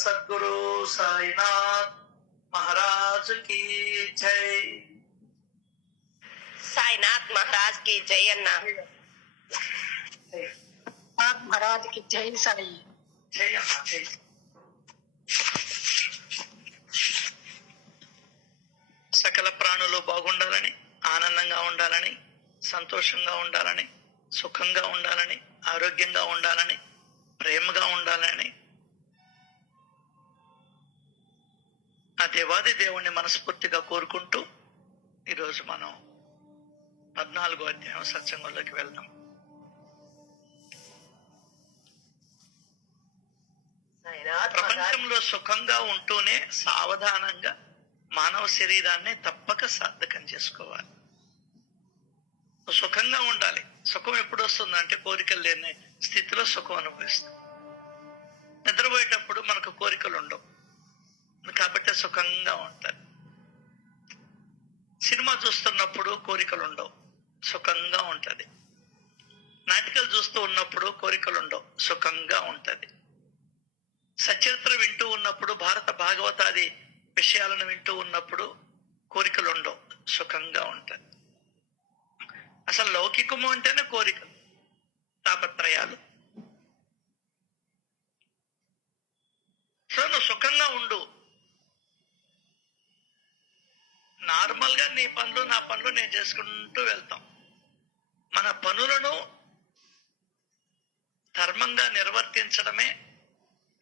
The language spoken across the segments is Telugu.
సద్గురు సాయినాథ్ మహారాజ్ की जय। సాయినాథ్ మహారాజ్ की जय అన్న। నాథ్ మహారాజ్ की जय సాయి। జై అన్న జై। సకల ప్రాణులు బాగుండాలని, ఆనందంగా ఉండాలని, సంతోషంగా ఉండాలని, సుఖంగా ఉండాలని, ఆరోగ్యంగా ఉండాలని, ప్రేమగా ఉండాలని ఆ దేవాది దేవుణ్ణి మనస్ఫూర్తిగా కోరుకుంటూ ఈరోజు మనం 14వ అధ్యాయం సత్సంగంలోకి వెళ్దాం। ప్రపంచంలో సుఖంగా ఉంటూనే సావధానంగా మానవ శరీరాన్ని తప్పక సార్థకం చేసుకోవాలి। సుఖంగా ఉండాలి। సుఖం ఎప్పుడు వస్తుందంటే కోరికలు లేని స్థితిలో సుఖం అనుభవిస్తాం। నిద్రపోయేటప్పుడు మనకు కోరికలు ఉండవు కాబట్టి సుఖంగా ఉంటారు। సినిమా చూస్తున్నప్పుడు కోరికలు ఉండవు, సుఖంగా ఉంటది। నాటికలు చూస్తూ ఉన్నప్పుడు కోరికలు ఉండవు, సుఖంగా ఉంటది। సచరిత్ర వింటూ ఉన్నప్పుడు, భారత భాగవతాది విషయాలను వింటూ ఉన్నప్పుడు కోరికలు ఉండవు, సుఖంగా ఉంటది। అసలు లౌకికము అంటేనే కోరికలు, తాపత్రయాలు। సో నువ్వు సుఖంగా ఉండు। నార్మల్ గా నీ పనులు నా పనులు నేను చేసుకుంటూ వెళ్తాం। మన పనులను ధర్మంగా నిర్వర్తించడమే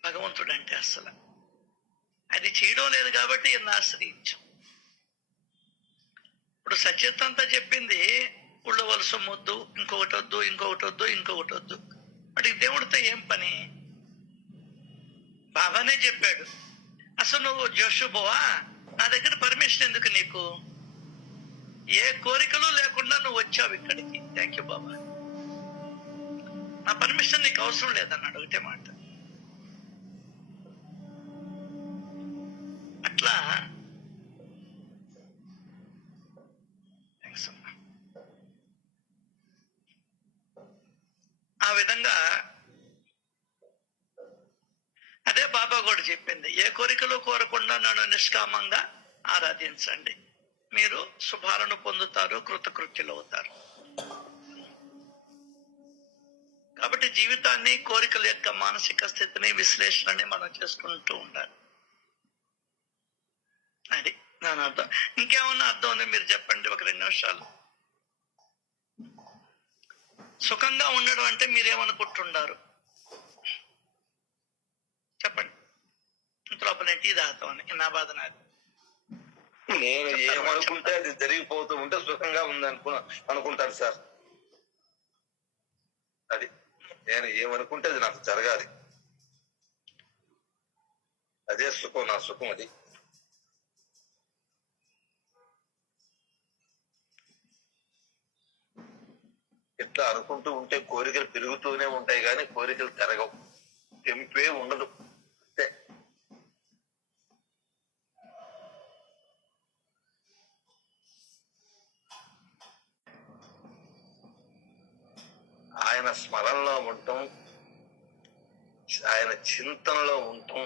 భగవంతుడు అంటే। అసలు అది చేయడం లేదు కాబట్టి ఈయన ఆశ్రయించాం। ఇప్పుడు సచేతంతా చెప్పింది ఊళ్ళో వలస వద్దు, ఇంకొకటి వద్దు, ఇంకొకటి వద్దు, ఇంకొకటి వద్దు। వాటికి దేవుడితో ఏం పని? బాబానే చెప్పాడు, అసలు నువ్వు జోషుబోవా, నా దగ్గర పర్మిషన్ ఎందుకు నీకు? ఏ కోరికలు లేకుండా నువ్వు వచ్చావు ఇక్కడికి, థ్యాంక్ యూ బాబా, నా పర్మిషన్ నీకు అవసరం లేదన్నాడు, ఒకటే మాట। అట్లా ఆ విధంగా అదే బాబా కూడా చెప్పింది, ఏ కోరికలు కోరకుండా నన్ను నిష్కామంగా ఆరాధించండి, మీరు శుభాలను పొందుతారు, కృతకృత్యులు అవుతారు। కాబట్టి జీవితాన్ని, కోరికల యొక్క మానసిక స్థితిని, విశ్లేషణని మనం చేసుకుంటూ ఉండాలి। అది దాని అర్థం। ఇంకేమన్నా అర్థం ఉంది మీరు చెప్పండి, ఒక 2 నిమిషాలు। సుఖంగా ఉండడం అంటే మీరేమనుకుంటున్నారు చెప్పండి। ఇంతలోపల నేను టీ తాగుతామని నా బాధ నాది। నేను ఏమనుకుంటే అది జరిగిపోతూ ఉంటే సుఖంగా ఉంది అనుకుంటారు సార్। అది నేను ఏమనుకుంటే అది నాకు జరగాలి, అదే సుఖం, నా సుఖం అది। ఇట్లా అనుకుంటూ ఉంటే కోరికలు పెరుగుతూనే ఉంటాయి కానీ కోరికలు జరగవు, తెంపే ఉండదు అంతే। ఆయన స్మరణలో ఉండటం, ఆయన చింతనలో ఉండటం,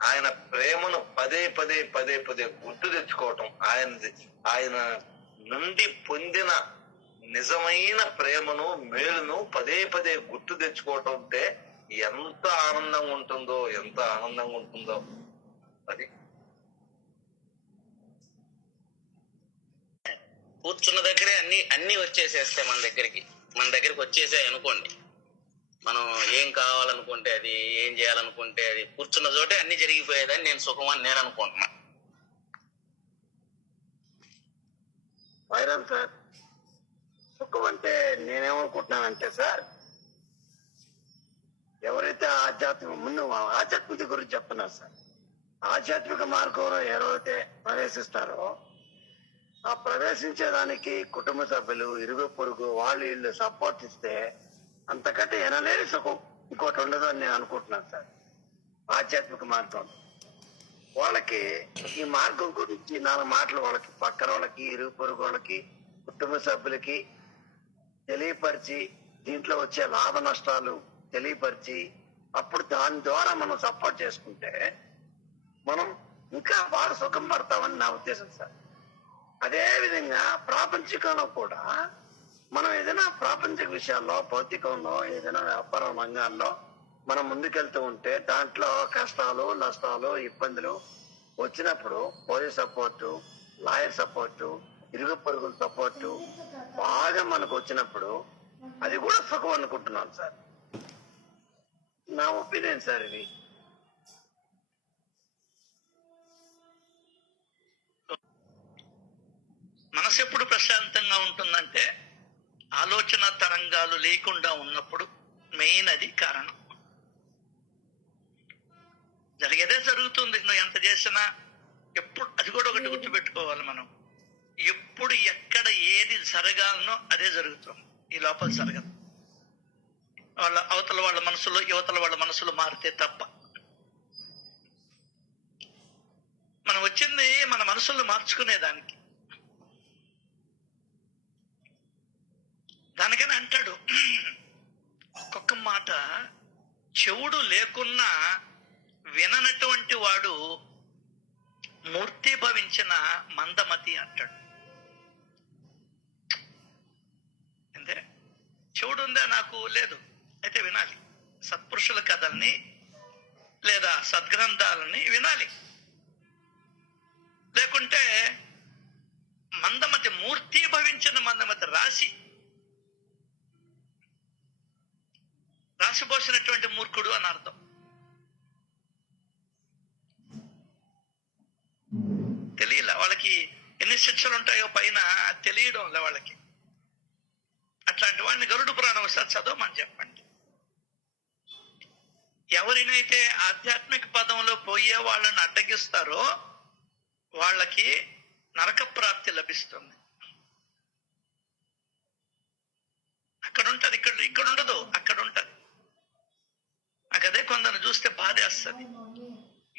ఆయన ప్రేమను పదే పదే పదే పదే గుర్తు తెచ్చుకోవటం, ఆయన నుండి పొందిన నిజమైన ప్రేమను, మేలును పదే పదే గుర్తు తెచ్చుకోవటం అంటే ఎంత ఆనందంగా ఉంటుందో, ఎంత ఆనందంగా ఉంటుందో అది। కూర్చున్న దగ్గరే అన్ని వచ్చేసేస్తాయి మన దగ్గరికి వచ్చేసాయి అనుకోండి, మనం ఏం కావాలనుకుంటే అది, ఏం చేయాలనుకుంటే అది, కూర్చున్న చోటే అన్ని జరిగిపోయేదని నేను సుఖం అని నేను అనుకుంటున్నా। సార్ సుఖం అంటే నేనేమనుకుంటున్నానంటే సార్, ఎవరైతే ఆధ్యాత్మిక గురించి చెప్తున్నారు సార్, ఆధ్యాత్మిక మార్గంలో ఎవరైతే ప్రవేశిస్తారో ఆ ప్రవేశించేదానికి కుటుంబ సభ్యులు, ఇరుగు పొరుగు వాళ్ళు వీళ్ళు సపోర్ట్ ఇస్తే అంతకంటే ఎనలేని సుఖం ఇంకోటి ఉండదు అని నేను అనుకుంటున్నాను సార్। ఆధ్యాత్మిక మార్గం వాళ్ళకి ఈ మార్గం గురించి 4 మాటలు వాళ్ళకి, పక్కన వాళ్ళకి, ఇరుగు పొరుగు వాళ్ళకి, కుటుంబ సభ్యులకి తెలియపరిచి, దీంట్లో వచ్చే లాభ నష్టాలు తెలియపరిచి, అప్పుడు దాని ద్వారా మనం సపోర్ట్ చేసుకుంటే మనం ఇంకా బాగా సుఖం పడతామని నా ఉద్దేశం సార్. అదే విధంగా ప్రాపంచికంలో కూడా మనం ఏదైనా ప్రాపంచిక విషయాల్లో, భౌతికంలో, ఏదైనా వ్యాపార రంగాల్లో మనం ముందుకెళ్తూ ఉంటే దాంట్లో కష్టాలు, నష్టాలు, ఇబ్బందులు వచ్చినప్పుడు పోలీస్ సపోర్టు, లాయర్ సపోర్టు, ఇరుగు పొరుగుల సపోర్టు బాగా మనకు వచ్చినప్పుడు అది కూడా సుఖం అనుకుంటున్నాను సార్. నా ఒపీనియన్ సార్ ఇది. మనసు ఎప్పుడు ప్రశాంతంగా ఉంటుందంటే ఆలోచన తరంగాలు లేకుండా ఉన్నప్పుడు. మెయిన్ అది కారణం. జరిగేదే జరుగుతుంది. నువ్వు ఎంత చేసినా ఎప్పుడు, అది కూడా ఒకటి గుర్తుపెట్టుకోవాలి మనం, ఎప్పుడు ఎక్కడ ఏది జరగాలనో అదే జరుగుతుంది. ఈ లోపల జరగదు. అవతల వాళ్ళ మనసులో, యువతల వాళ్ళ మనసులో మారితే తప్ప. మనం వచ్చింది మన మనసులను మార్చుకునేదానికి. దానికని అంటాడు ఒక్కొక్క మాట, చెవుడు లేకున్నా విననటువంటి వాడు మూర్తి భవించిన మందమతి అంటాడు. అంతే. చెవుడు ఉందా? నాకు లేదు. అయితే వినాలి. సత్పురుషుల కథల్ని లేదా సద్గ్రంథాలని వినాలి. లేకుంటే మందమతి, మూర్తి భవించిన మందమతి, రాసిపోసినటువంటి మూర్ఖుడు అని అర్థం. తెలియలే వాళ్ళకి ఎన్ని శిక్షలు ఉంటాయో పైన తెలియడంలే వాళ్ళకి. అట్లాంటి వాడిని గరుడ పురాణం ఒకసారి చదవమని చెప్పండి. ఎవరినైతే ఆధ్యాత్మిక పదంలో పోయే వాళ్ళని అడ్డగిస్తారో వాళ్ళకి నరక ప్రాప్తి లభిస్తుంది. అక్కడ ఉంటది, ఇక్కడ ఉండదు, అక్కడ ఉంటది. నాకు అదే కొందరు చూస్తే బాధేస్తుంది.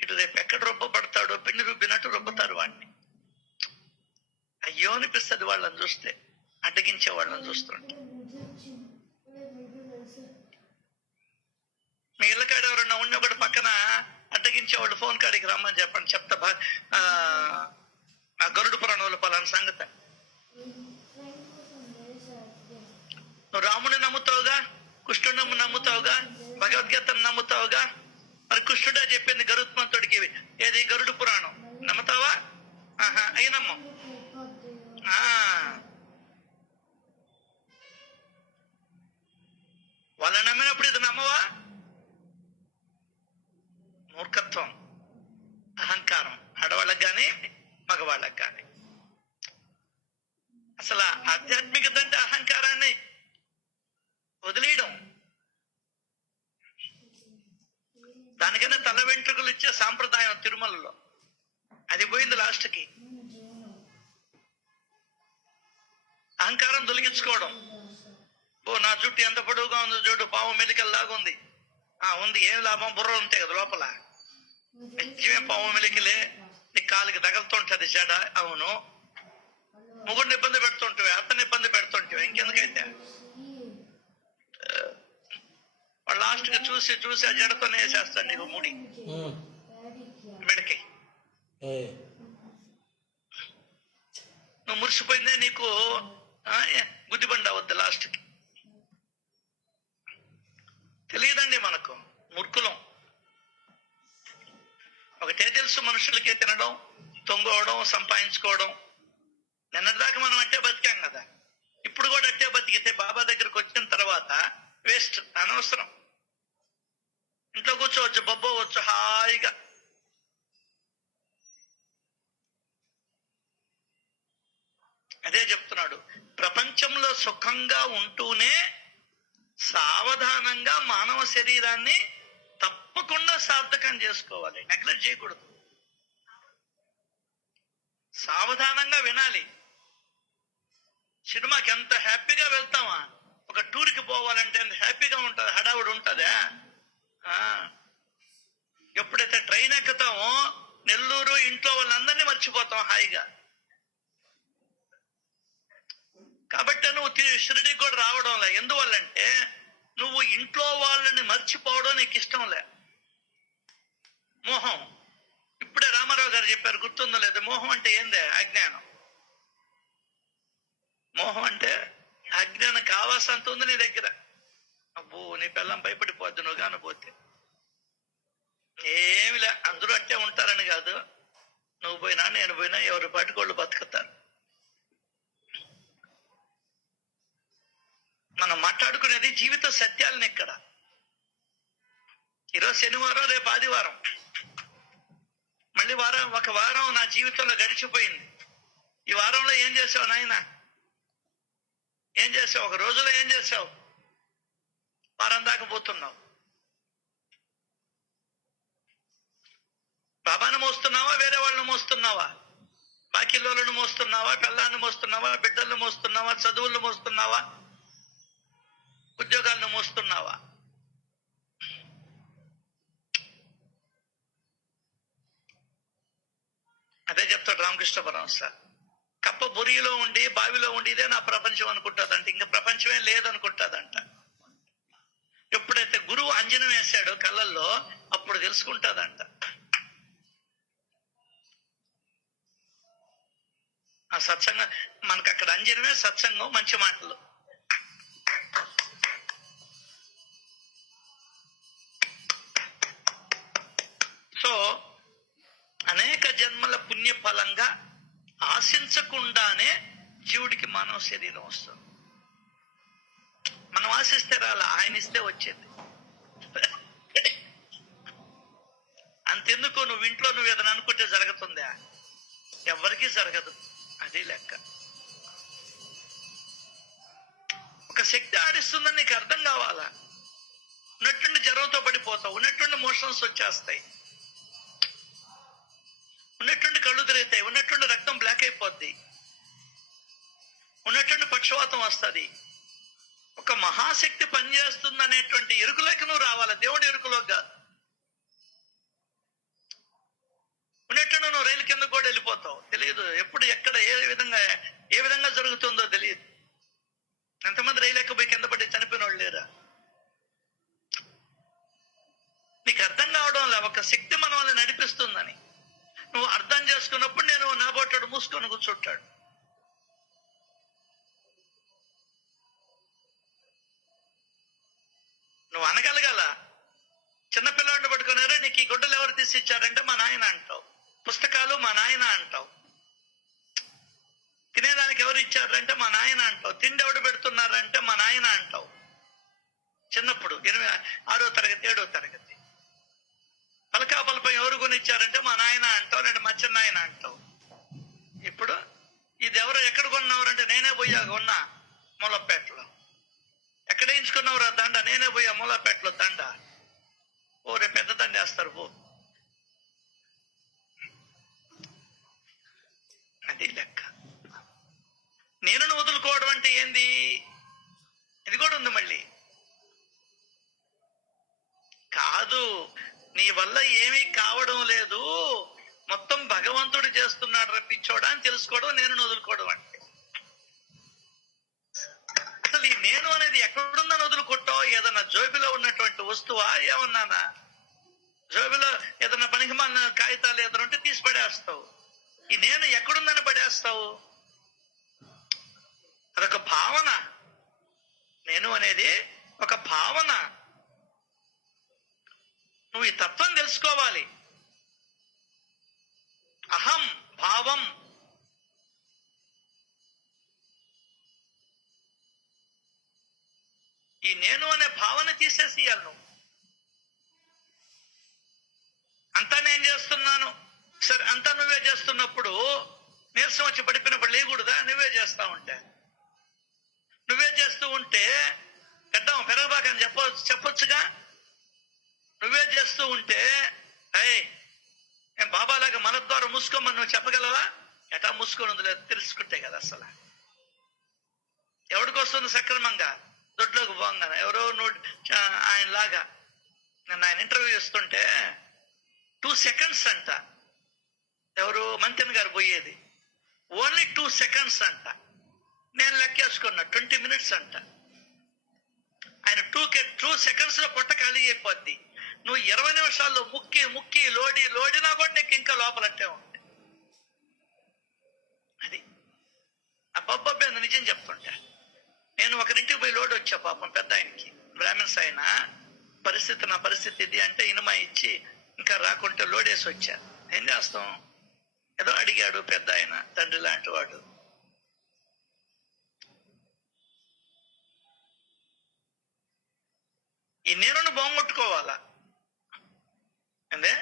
ఇటు రేపు ఎక్కడ రొబ్బపడతాడో, పెళ్లి రుబ్బినట్టు రొబ్బతారు వాడిని. అయ్యో అనిపిస్తుంది వాళ్ళని చూస్తే, అడ్డగించే వాళ్ళని చూస్తుంటే. మీ ఇళ్ళ కాడ ఎవరన్నా ఉండి ఒకటి పక్కన అడ్డగించేవాళ్ళు ఫోన్ కాడికి రమ్మని చెప్పండి. చెప్తా ఆ గరుడు పురాణంలో పలానా సంగతి. నువ్వు రాముని నమ్ముతావుగా, కృష్ణుడు నమ్ముతావుగా, భగవద్గీతను నమ్ముతావుగా. మరి కృష్ణుడే చెప్పింది గరుత్మంతుడికి, ఏది గరుడు పురాణం. నమ్ముతావా? ఆహా, అయినమ్మ. వాళ్ళని నమ్మినప్పుడు ఇది నమ్మవా? మూర్ఖత్వం, అహంకారం, ఆడవాళ్ళకి కానీ మగవాళ్ళకి కానీ. అసలు ఆధ్యాత్మికత అంటే అహంకారాన్ని వదిలేయడం. దానికన్నా తల వెంట్రుకలు ఇచ్చే సాంప్రదాయం తిరుమలలో, అది పోయింది లాస్ట్కి. అహంకారం తొలగించుకోవడం. ఓ నా జుట్టు ఎంత పొడవుగా ఉంది చూడు, పాము మెలికల్లాగా ఉంది. ఉంది, ఏం లాభం? బుర్ర ఉంటాయి కదా లోపల. నిజమే, పాము మెలికలే. నీ కాలికి తగలుతుంటది జడ. అవును, ముగ్గురిని ఇబ్బంది పెడుతుంటావు, అతన్ని ఇబ్బంది పెడుతుంటావు. ఇంకెందుకైతే వాళ్ళు లాస్ట్ గా చూసి ఆ జడతోనే వేసేస్తాడు నీకు ముడి మెడకి. నువ్వు మురిసిపోయిందే నీకు గుద్దిబండ అవద్దు లాస్ట్కి. తెలియదండి మనకు, మూర్ఖులం. ఒకటే తెలుసు, మనుషులకే తినడం, తొంగవడం, సంపాదించుకోవడం. నిన్నటిదాకా మనం అట్టే బతికాం కదా, ఇప్పుడు కూడా అట్టే బతికితే బాబా దగ్గరకు వచ్చిన తర్వాత వేస్ట్, అనవసరం. ఇంట్లో కూర్చోవచ్చు, బొబ్బవచ్చు హాయిగా. అదే చెప్తున్నాడు, ప్రపంచంలో సుఖంగా ఉంటూనే సావధానంగా మానవ శరీరాన్ని తప్పకుండా సార్థకం చేసుకోవాలి. నెగ్లెక్ట్ చేయకూడదు. సావధానంగా వినాలి. సినిమాకి ఎంత హ్యాపీగా వెళ్తామా? ఒక టూర్కి పోవాలంటే ఎంత హ్యాపీగా ఉంటుంది, హడావుడి ఉంటుందా? ఎప్పుడైతే ట్రైన్ ఎక్కుతామో నెల్లూరు ఇంట్లో వాళ్ళందరినీ మర్చిపోతాం హాయిగా. కాబట్టి నువ్వు షిరిడీకి కూడా రావడం లే. ఎందువల్లంటే నువ్వు ఇంట్లో వాళ్ళని మర్చిపోవడం నీకు ఇష్టం లే. మోహం. ఇప్పుడే రామారావు గారు చెప్పారు, గుర్తుందో లేదు? మోహం అంటే ఏందే? అజ్ఞానం. మోహం అంటే అజ్ఞానం. కావాల్సినంత ఉంది నీ దగ్గర. అబ్బో, నీ పిల్లం భయపడిపోద్ది నువ్వు కానపోతే. ఏమిలే, అందరూ అట్టే ఉంటారని కాదు. నువ్వు పోయినా నేను పోయినా ఎవరి పాటికోళ్ళు బతుకుతారు. మనం మాట్లాడుకునేది జీవిత సత్యాలని. ఇక్కడ ఈరోజు శనివారం, రేపు ఆదివారం. మళ్ళీ ఒక వారం నా జీవితంలో గడిచిపోయింది. ఈ వారంలో ఏం చేసావు నాయన? ఏం చేసావు? ఒక రోజులో ఏం చేసావు? వారం దాకా పోతున్నావు. బాబాను మోస్తున్నావా? వేరే వాళ్ళని మోస్తున్నావా? బాకీలోలను మోస్తున్నావా? పిల్లాన్ని మోస్తున్నావా? బిడ్డలను మోస్తున్నావా? చదువులను మోస్తున్నావా? ఉద్యోగాలను మోస్తున్నావా? అదే చెప్తాడు రామకృష్ణ పరమహంస. కప్ప బొరిలో ఉండి బావిలో ఉండి ఇదే నా ప్రపంచం అనుకుంటాదంట. ఇంకా ప్రపంచమే లేదనుకుంటాదంట. ఎప్పుడైతే గురువు అంజనం వేశాడో కళ్ళల్లో, అప్పుడు తెలుసుకుంటాదంట. ఆ సత్సంగం మనకు అక్కడ అంజనమే సత్సంగం, మంచి మాటలు. సో అనేక జన్మల పుణ్య ఫలంగా ఆశించకుండానే జీవుడికి మానవ శరీరం వస్తుంది. మనం ఆశిస్తే రాలా, ఆయన ఇస్తే వచ్చేది. అంతెందుకు, నువ్వు ఇంట్లో నువ్వు ఏదైనా అనుకుంటే జరుగుతుందా? ఎవరికీ జరగదు. అది లెక్క. ఒక శక్తి ఆడిస్తుందని నీకు అర్థం కావాలా. ఉన్నట్టుండి జ్వరంతో పడిపోతావు, ఉన్నట్టుండి మోషన్స్ వచ్చేస్తాయి, ఉన్నట్టుండి కళ్ళు తిరుగుతాయి, ఉన్నట్టుండి రక్తం బ్లాక్ అయిపోద్ది, ఉన్నట్టుండి పక్షవాతం వస్తుంది. ఒక మహాశక్తి పనిచేస్తుంది అనేటువంటి ఎరుకులోకి నువ్వు రావాలా, దేవుడి ఎరుకులోకి కాదు. ఉన్నట్టుండి నువ్వు రైలు కింద కూడా వెళ్ళిపోతావు. తెలియదు ఎప్పుడు ఎక్కడ ఏ విధంగా జరుగుతుందో తెలియదు. ఎంతమంది రైలు ఎక్కబోయి కింద పడి చనిపోయిన వాళ్ళు లేరా? నీకు అర్థం కావడం లే ఒక శక్తి మనల్ని నడిపిస్తుందని. నువ్వు అర్థం చేసుకున్నప్పుడు నేను నా బొట్టాడు మూసుకొని కూర్చుంటాడు. నువ్వు అనగలగాల. చిన్నపిల్లవాడిని పట్టుకున్నారే, నీకు ఈ గుడ్డలు ఎవరు తీసి ఇచ్చారంటే మా నాయన అంటావు. పుస్తకాలు మా నాయన అంటావు. తినేదానికి ఎవరు ఇచ్చారంటే మా నాయన అంటావు. తిండి ఎవడు పెడుతున్నారంటే మా నాయన అంటావు. చిన్నప్పుడు 6వ తరగతి 7వ తరగతి. పలకాపలపై ఎవరు కొనిచ్చారంటే మా నాయన అంటావు, నేను మా చిన్నాయన అంటావు. ఇప్పుడు ఇది ఎవరు ఎక్కడ కొన్నావురంటే నేనే పోయా కొన్నా మూలపేటలో. ఎక్కడ వేయించుకున్నావురా దండ? నేనే పోయా మూలపేటలో దండ. ఓ రేపు పెద్ద దండ వేస్తారు పో. అది లెక్క. నేను వదులుకోవడం అంటే ఏంది? ఇది కూడా ఉంది మళ్ళీ. కాదు, నీ వల్ల ఏమీ కావడం లేదు, మొత్తం భగవంతుడు చేస్తున్నాడు రప్పించోడా అని తెలుసుకోవడం నేను వదులుకోవడం అంటే. అసలు ఈ నేను అనేది ఎక్కడుందని వదులుకుంటావు? ఏదన్నా జోబిలో ఉన్నటువంటి వస్తువా? ఏమన్నానా జోబిలో ఏదన్నా పనికిమాలిన కాగితాలు ఏదైనా ఉంటే తీసి పడేస్తావు. ఈ నేను ఎక్కడుందని పడేస్తావు? అదొక భావన. నేను అనేది ఒక భావన. నువ్వు ఈ తత్వం తెలుసుకోవాలి. అహం భావం. ఈ నేను అనే భావన తీసేసేయాలి నువ్వు. అంతా నేను చేస్తున్నాను, సరే అంతా నువ్వే చేస్తున్నప్పుడు నీరసం వచ్చి పడిపోయినప్పుడు లేకూడదా? నువ్వే చేస్తా ఉంటే, నువ్వే చేస్తూ ఉంటే గడ్డం పెరగబాకని చెప్పొచ్చుగా. నువ్వే చేస్తూ ఉంటే బాబాలాగా మన ద్వారా మూసుకోమని నువ్వు చెప్పగలవా? ఎటా మూసుకొని ఉంది లేదు, తెలుసుకుంటే కదా. అసలు ఎవడికి వస్తుంది సక్రమంగా? దొడ్లోకి పోగానే ఎవరో ఆయనలాగా నేను ఆయన ఇంటర్వ్యూ చేస్తుంటే 2 seconds అంట. ఎవరు మంత్రి గారు పోయేది ఓన్లీ 2 seconds అంట. నేను లెక్కేసుకున్నా 20 minutes అంట. ఆయన 2 సెకండ్స్ లో పొట్ట ఖాళీ అయిపోద్ది. నువ్వు 20 నిమిషాల్లో ముక్కి లోడినా కూడా నీకు ఇంకా లోపలంటే ఉంది. అది అబ్బాబ్బే నిజం చెప్తుంటా. నేను ఒకరింటికి పోయి లోడ్ వచ్చా, పాపం పెద్ద ఆయనకి, బ్రాహ్మణ్స్ ఆయన నా పరిస్థితి ఇది అంటే ఇనుమా ఇచ్చి ఇంకా రాకుంటే లోడేసి వచ్చా. ఏం చేస్తాం, ఏదో అడిగాడు పెద్ద ఆయన, తండ్రి లాంటి వాడు. ఈ నేనును బాగుంగొట్టుకోవాలా అంటే,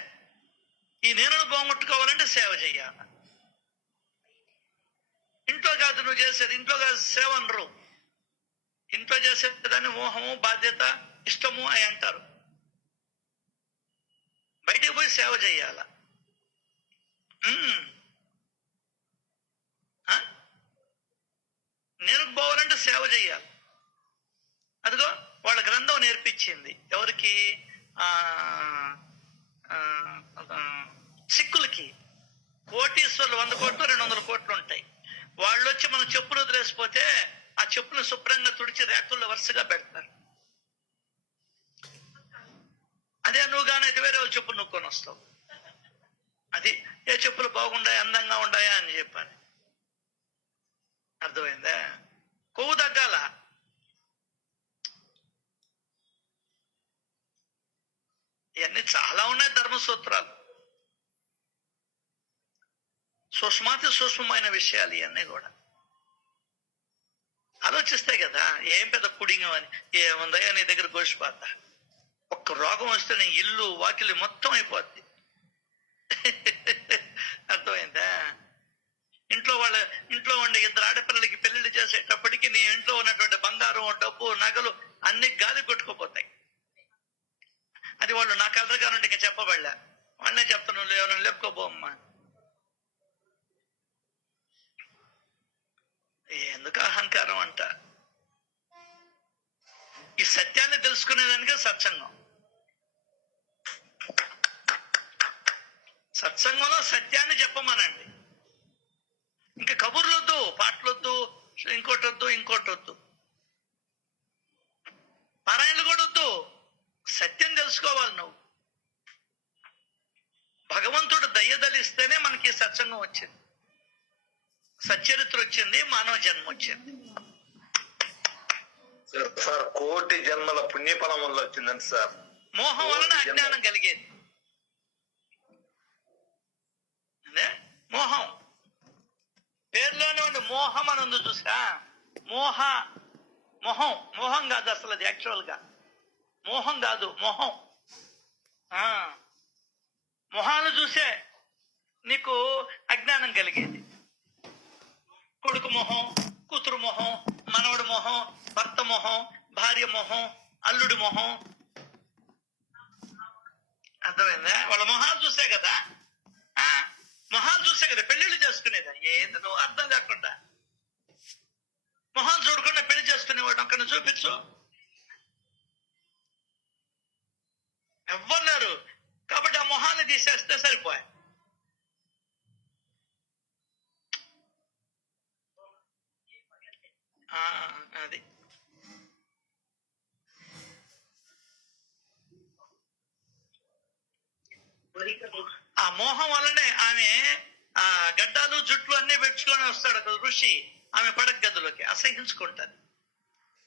ఈ నేనును బాగుంగొట్టుకోవాలంటే సేవ చెయ్యాల. ఇంట్లో కాదు నువ్వు చేసేది, ఇంట్లో కాదు సేవ అనరు. ఇంట్లో చేసేదాన్ని మోహము, బాధ్యత, ఇష్టము అని అంటారు. బయటికి పోయి సేవ చెయ్యాల. నేను పోవాలంటే సేవ చెయ్యాలి. అదిగో వాళ్ళ గ్రంథం నేర్పించింది ఎవరికి, సిక్కులకి. కోటీశ్వర్లు 100 కోట్లు 200 కోట్లు ఉంటాయి. వాళ్ళు వచ్చి మనం చెప్పులు వదిలేసిపోతే ఆ చెప్పులు శుభ్రంగా తుడిచి ర్యాకుల్లో వరుసగా పెడతారు. అదే నువ్వు గానైతే వేరే వాళ్ళు చెప్పులు నువ్వుకొని వస్తావు. అది ఏ చెప్పులు బాగుండాయా, అందంగా ఉండాయా అని చెప్పాలి. అర్థమైందా? కొవ్వు తగ్గాల. ఇవన్నీ చాలా ఉన్నాయి ధర్మసూత్రాలు, సూక్ష్మాతి సూక్ష్మమైన విషయాలు ఇవన్నీ కూడా. ఆలోచిస్తాయి కదా, ఏం పెద్ద పుడింగం అని. ఏముందయ్యా నీ దగ్గర గోషిపాత, ఒక్క రోగం వస్తే నీ ఇల్లు వాకిలి మొత్తం అయిపోద్ది. అర్థమైందా? ఇంట్లో ఉండే 2 ఆడపిల్లలకి పెళ్లిళ్ళు చేసేటప్పటికి నీ ఇంట్లో ఉన్నటువంటి బంగారం, డబ్బు, నగలు అన్ని గాలి కొట్టుకుపోతాయి. అది వాళ్ళు నా కలరుగా నుండి ఇంకా చెప్పబడలే, వాళ్ళనే చెప్తాను, లేవు లేపుకోబోమ్మా. ఎందుకు అహంకారం అంట? ఈ సత్యాన్ని తెలుసుకునేదానికే సత్సంగం. సత్సంగంలో సత్యాన్ని చెప్పమనండి. ఇంకా కబుర్లొద్దు, పాటలొద్దు, ఇంకోటి వద్దు, పారాయణలు కూడా వద్దు. సత్యం తెలుసుకోవాలి నువ్వు. భగవంతుడు దయ్యదలిస్తేనే మనకి సత్సంగం వచ్చింది, సచ్చరిత్ర వచ్చింది, మానవ జన్మ వచ్చింది. సార్ కోటి జన్మల పుణ్యఫలం వల్ల వచ్చిందండి సార్. మోహం వలన అజ్ఞానం కలిగేది. మోహం పేర్లోనే ఉంది, మోహం అని ఉంది చూసా. మోహం కాదు అసలు, అది యాక్చువల్ గా మోహం కాదు, మొహం. మొహాన్ని చూసే నీకు అజ్ఞానం కలిగేది. కొడుకు మొహం, కూతురు మొహం, మనవడు మొహం, భర్త మొహం, భార్య మొహం, అల్లుడి మొహం. అర్థమైందా? వాళ్ళ మొహాలు చూసే కదా, మొహాలు చూసే కదా పెళ్లిళ్ళు చేసుకునేదా. ఏదో అర్థం కాకుండా మొహాలు చూడకుండా పెళ్లి చేసుకునేవాడు అక్కడ చూపించు. ఎవ్వరు. కాబట్టి ఆ మొహాన్ని తీసేస్తే సరిపోయా. అది ఆ మోహం వల్లనే ఆమె ఆ గడ్డాలు జుట్లు అన్ని పెట్టుకొని వస్తాడు కదా ఋషి. ఆమె పడక గదిలోకి అసహించుకుంటది,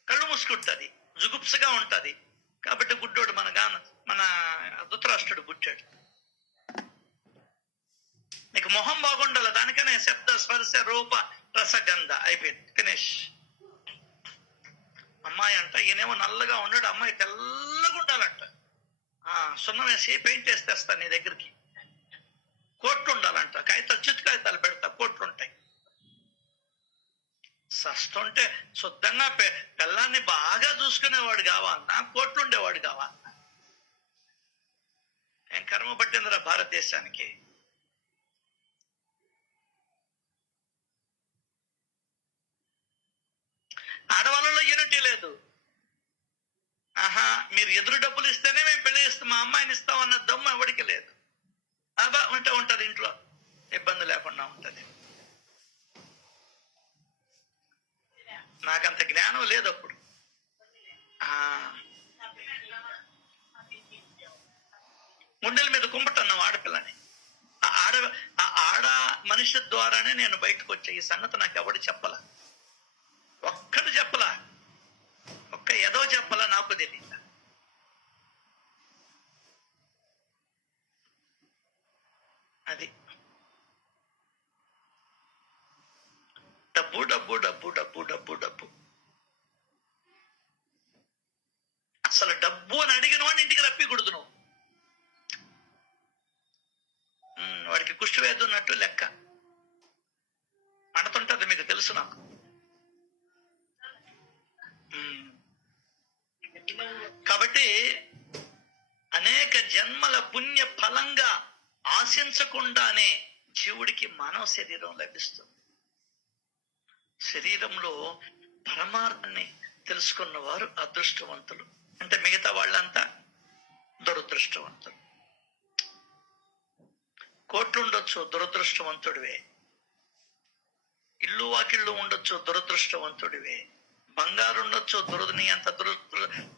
కళ్ళు మూసుకుంటది, జుగుప్సగా ఉంటది. కాబట్టి గుడ్డోడు మన ధృతరాష్ట్రుడు పుట్టాడు. నీకు మొహం బాగుండాలి, దానికనే శబ్ద స్పర్శ రూప రసగంధ అయిపోయింది, ఫినిష్. అమ్మాయి అంట, ఈయనేమో నల్లగా ఉన్నాడు, అమ్మాయి తెల్లగా ఉండాలంట. సున్నం వేసి పెయింట్ వేసి తెస్తా నీ దగ్గరికి. కోట్లు ఉండాలంట, చిత్తు కాగితాలు పెడతా, కోట్లు ఉంటాయి. సస్తుంటే శుద్ధంగా పిల్లాన్ని బాగా చూసుకునేవాడు కావాలన్నా, కోట్లు ఉండేవాడు కావాలన్నా. ఏం కర్మ పట్టిందిరా భారతదేశానికి. ఆడవాళ్ళలో యూనిటీ లేదు. మీరు ఎదురు డబ్బులు ఇస్తేనే మేము పెళ్లి ఇస్తాం, మా అమ్మాయిని ఇస్తాం అన్న దమ్ము ఎవరికి లేదు. ఉంటది ఇంట్లో, ఇబ్బంది లేకుండా ఉంటది. నాకంత జ్ఞానం లేదు అప్పుడు. ఆ, గుండెల మీద కుంపటన్నావు ఆడపిల్లని. ఆ ఆడ మనిషి ద్వారానే నేను బయటకు వచ్చా. ఈ సంగతి నాకు ఎవడు చెప్పలా, ఒక్కడు చెప్పలా, ఒక్క ఏదో చెప్పలా, నాకు తెలియదు. అది డబ్బు డబ్బు డబ్బు డబ్బు డబ్బు డబ్బు. అసలు డబ్బు అని అడిగిన వాడిని ఇంటికి రప్పికూడదు నువ్వు. వాడికి కుష్టి వ్యాధి ఉన్నట్టు లెక్క. మనతుంటది, మీకు తెలుసు. నాకు కాబట్టి అనేక జన్మల పుణ్య ఫలంగా ఆశించకుండానే జీవుడికి మానవ శరీరం లభిస్తుంది. శరీరంలో పరమార్థాన్ని తెలుసుకున్న వారు అదృష్టవంతులు. అంటే మిగతా వాళ్ళంతా దురదృష్టవంతులు. కోట్లు ఉండొచ్చు, దురదృష్టవంతుడివే. ఇల్లు వాకిళ్ళు ఉండొచ్చు, దురదృష్టవంతుడివే. బంగారు ఉండొచ్చు, నీ అంత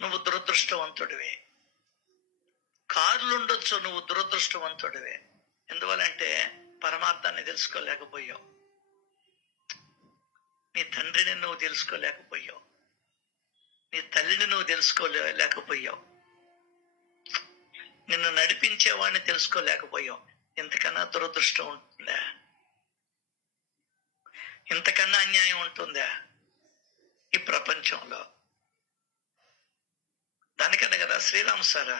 నువ్వు దురదృష్టవంతుడివే. కార్లు ఉండొచ్చు, నువ్వు దురదృష్టవంతుడివే. ఎందువలంటే పరమార్థాన్ని తెలుసుకోలేకపోయావు. నీ తండ్రిని నువ్వు తెలుసుకోలేకపోయావు, నీ తల్లిని నువ్వు తెలుసుకోలేకపోయావు, నిన్ను నడిపించేవాడిని తెలుసుకోలేకపోయావు. ఇంతకన్నా దురదృష్టం ఉంటుందా? ఇంతకన్నా అన్యాయం ఉంటుందా ఈ ప్రపంచంలో? దానికన్నా కదా శ్రీరామ్ సార్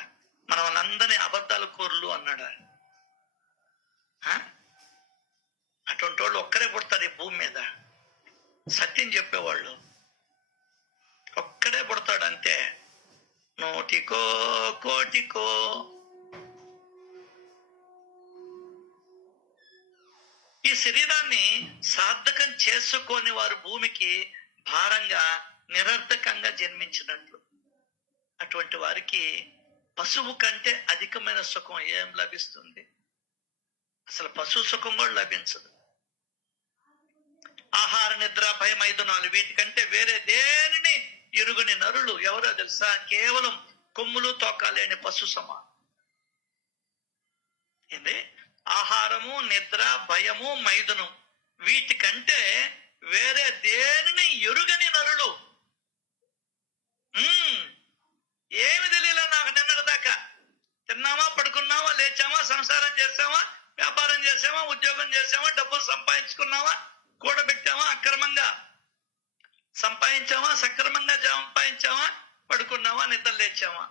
మన వాళ్ళందరినీ అబద్ధాల కోర్లు అన్నాడా? అటువంటి వాళ్ళు ఒక్కరే పుడతారు ఈ భూమి మీద. సత్యం చెప్పేవాళ్ళు ఒక్కడే పుడతాడు, అంతే. నూటికో కోటికో. ఈ శరీరాన్ని సార్థకం చేసుకోని వారు భూమికి భారంగా నిరర్థకంగా జన్మించినట్లు. అటువంటి వారికి పశువు కంటే అధికమైన సుఖం ఏం లభిస్తుంది? అసలు పశు సుఖం కూడా లభించదు. ఆహార, నిద్ర, భయం, 5 వీటికంటే వేరే దేనిని ఎరుగని నరులు ఎవరో తెలుసా? కేవలం కొమ్ములు తోకాలేని పశు సమానం. ఏంది? ఆహారము, నిద్ర, భయము, మైదునం వీటికంటే వేరే దేనిని ఎరుగని నరులు. ఏమి తెలియలే నాకు నిన్నటి దాకా. తిన్నామా, పడుకున్నావా, లేచామా, సంసారం చేసామా, వ్యాపారం చేసామా, ఉద్యోగం చేసామా, డబ్బులు సంపాదించుకున్నావా, కూడబెట్టామా, అక్రమంగా సంపాదించామా, సక్రమంగా సంపాదించామా, పడుకున్నావా, నిద్ర లేచామా.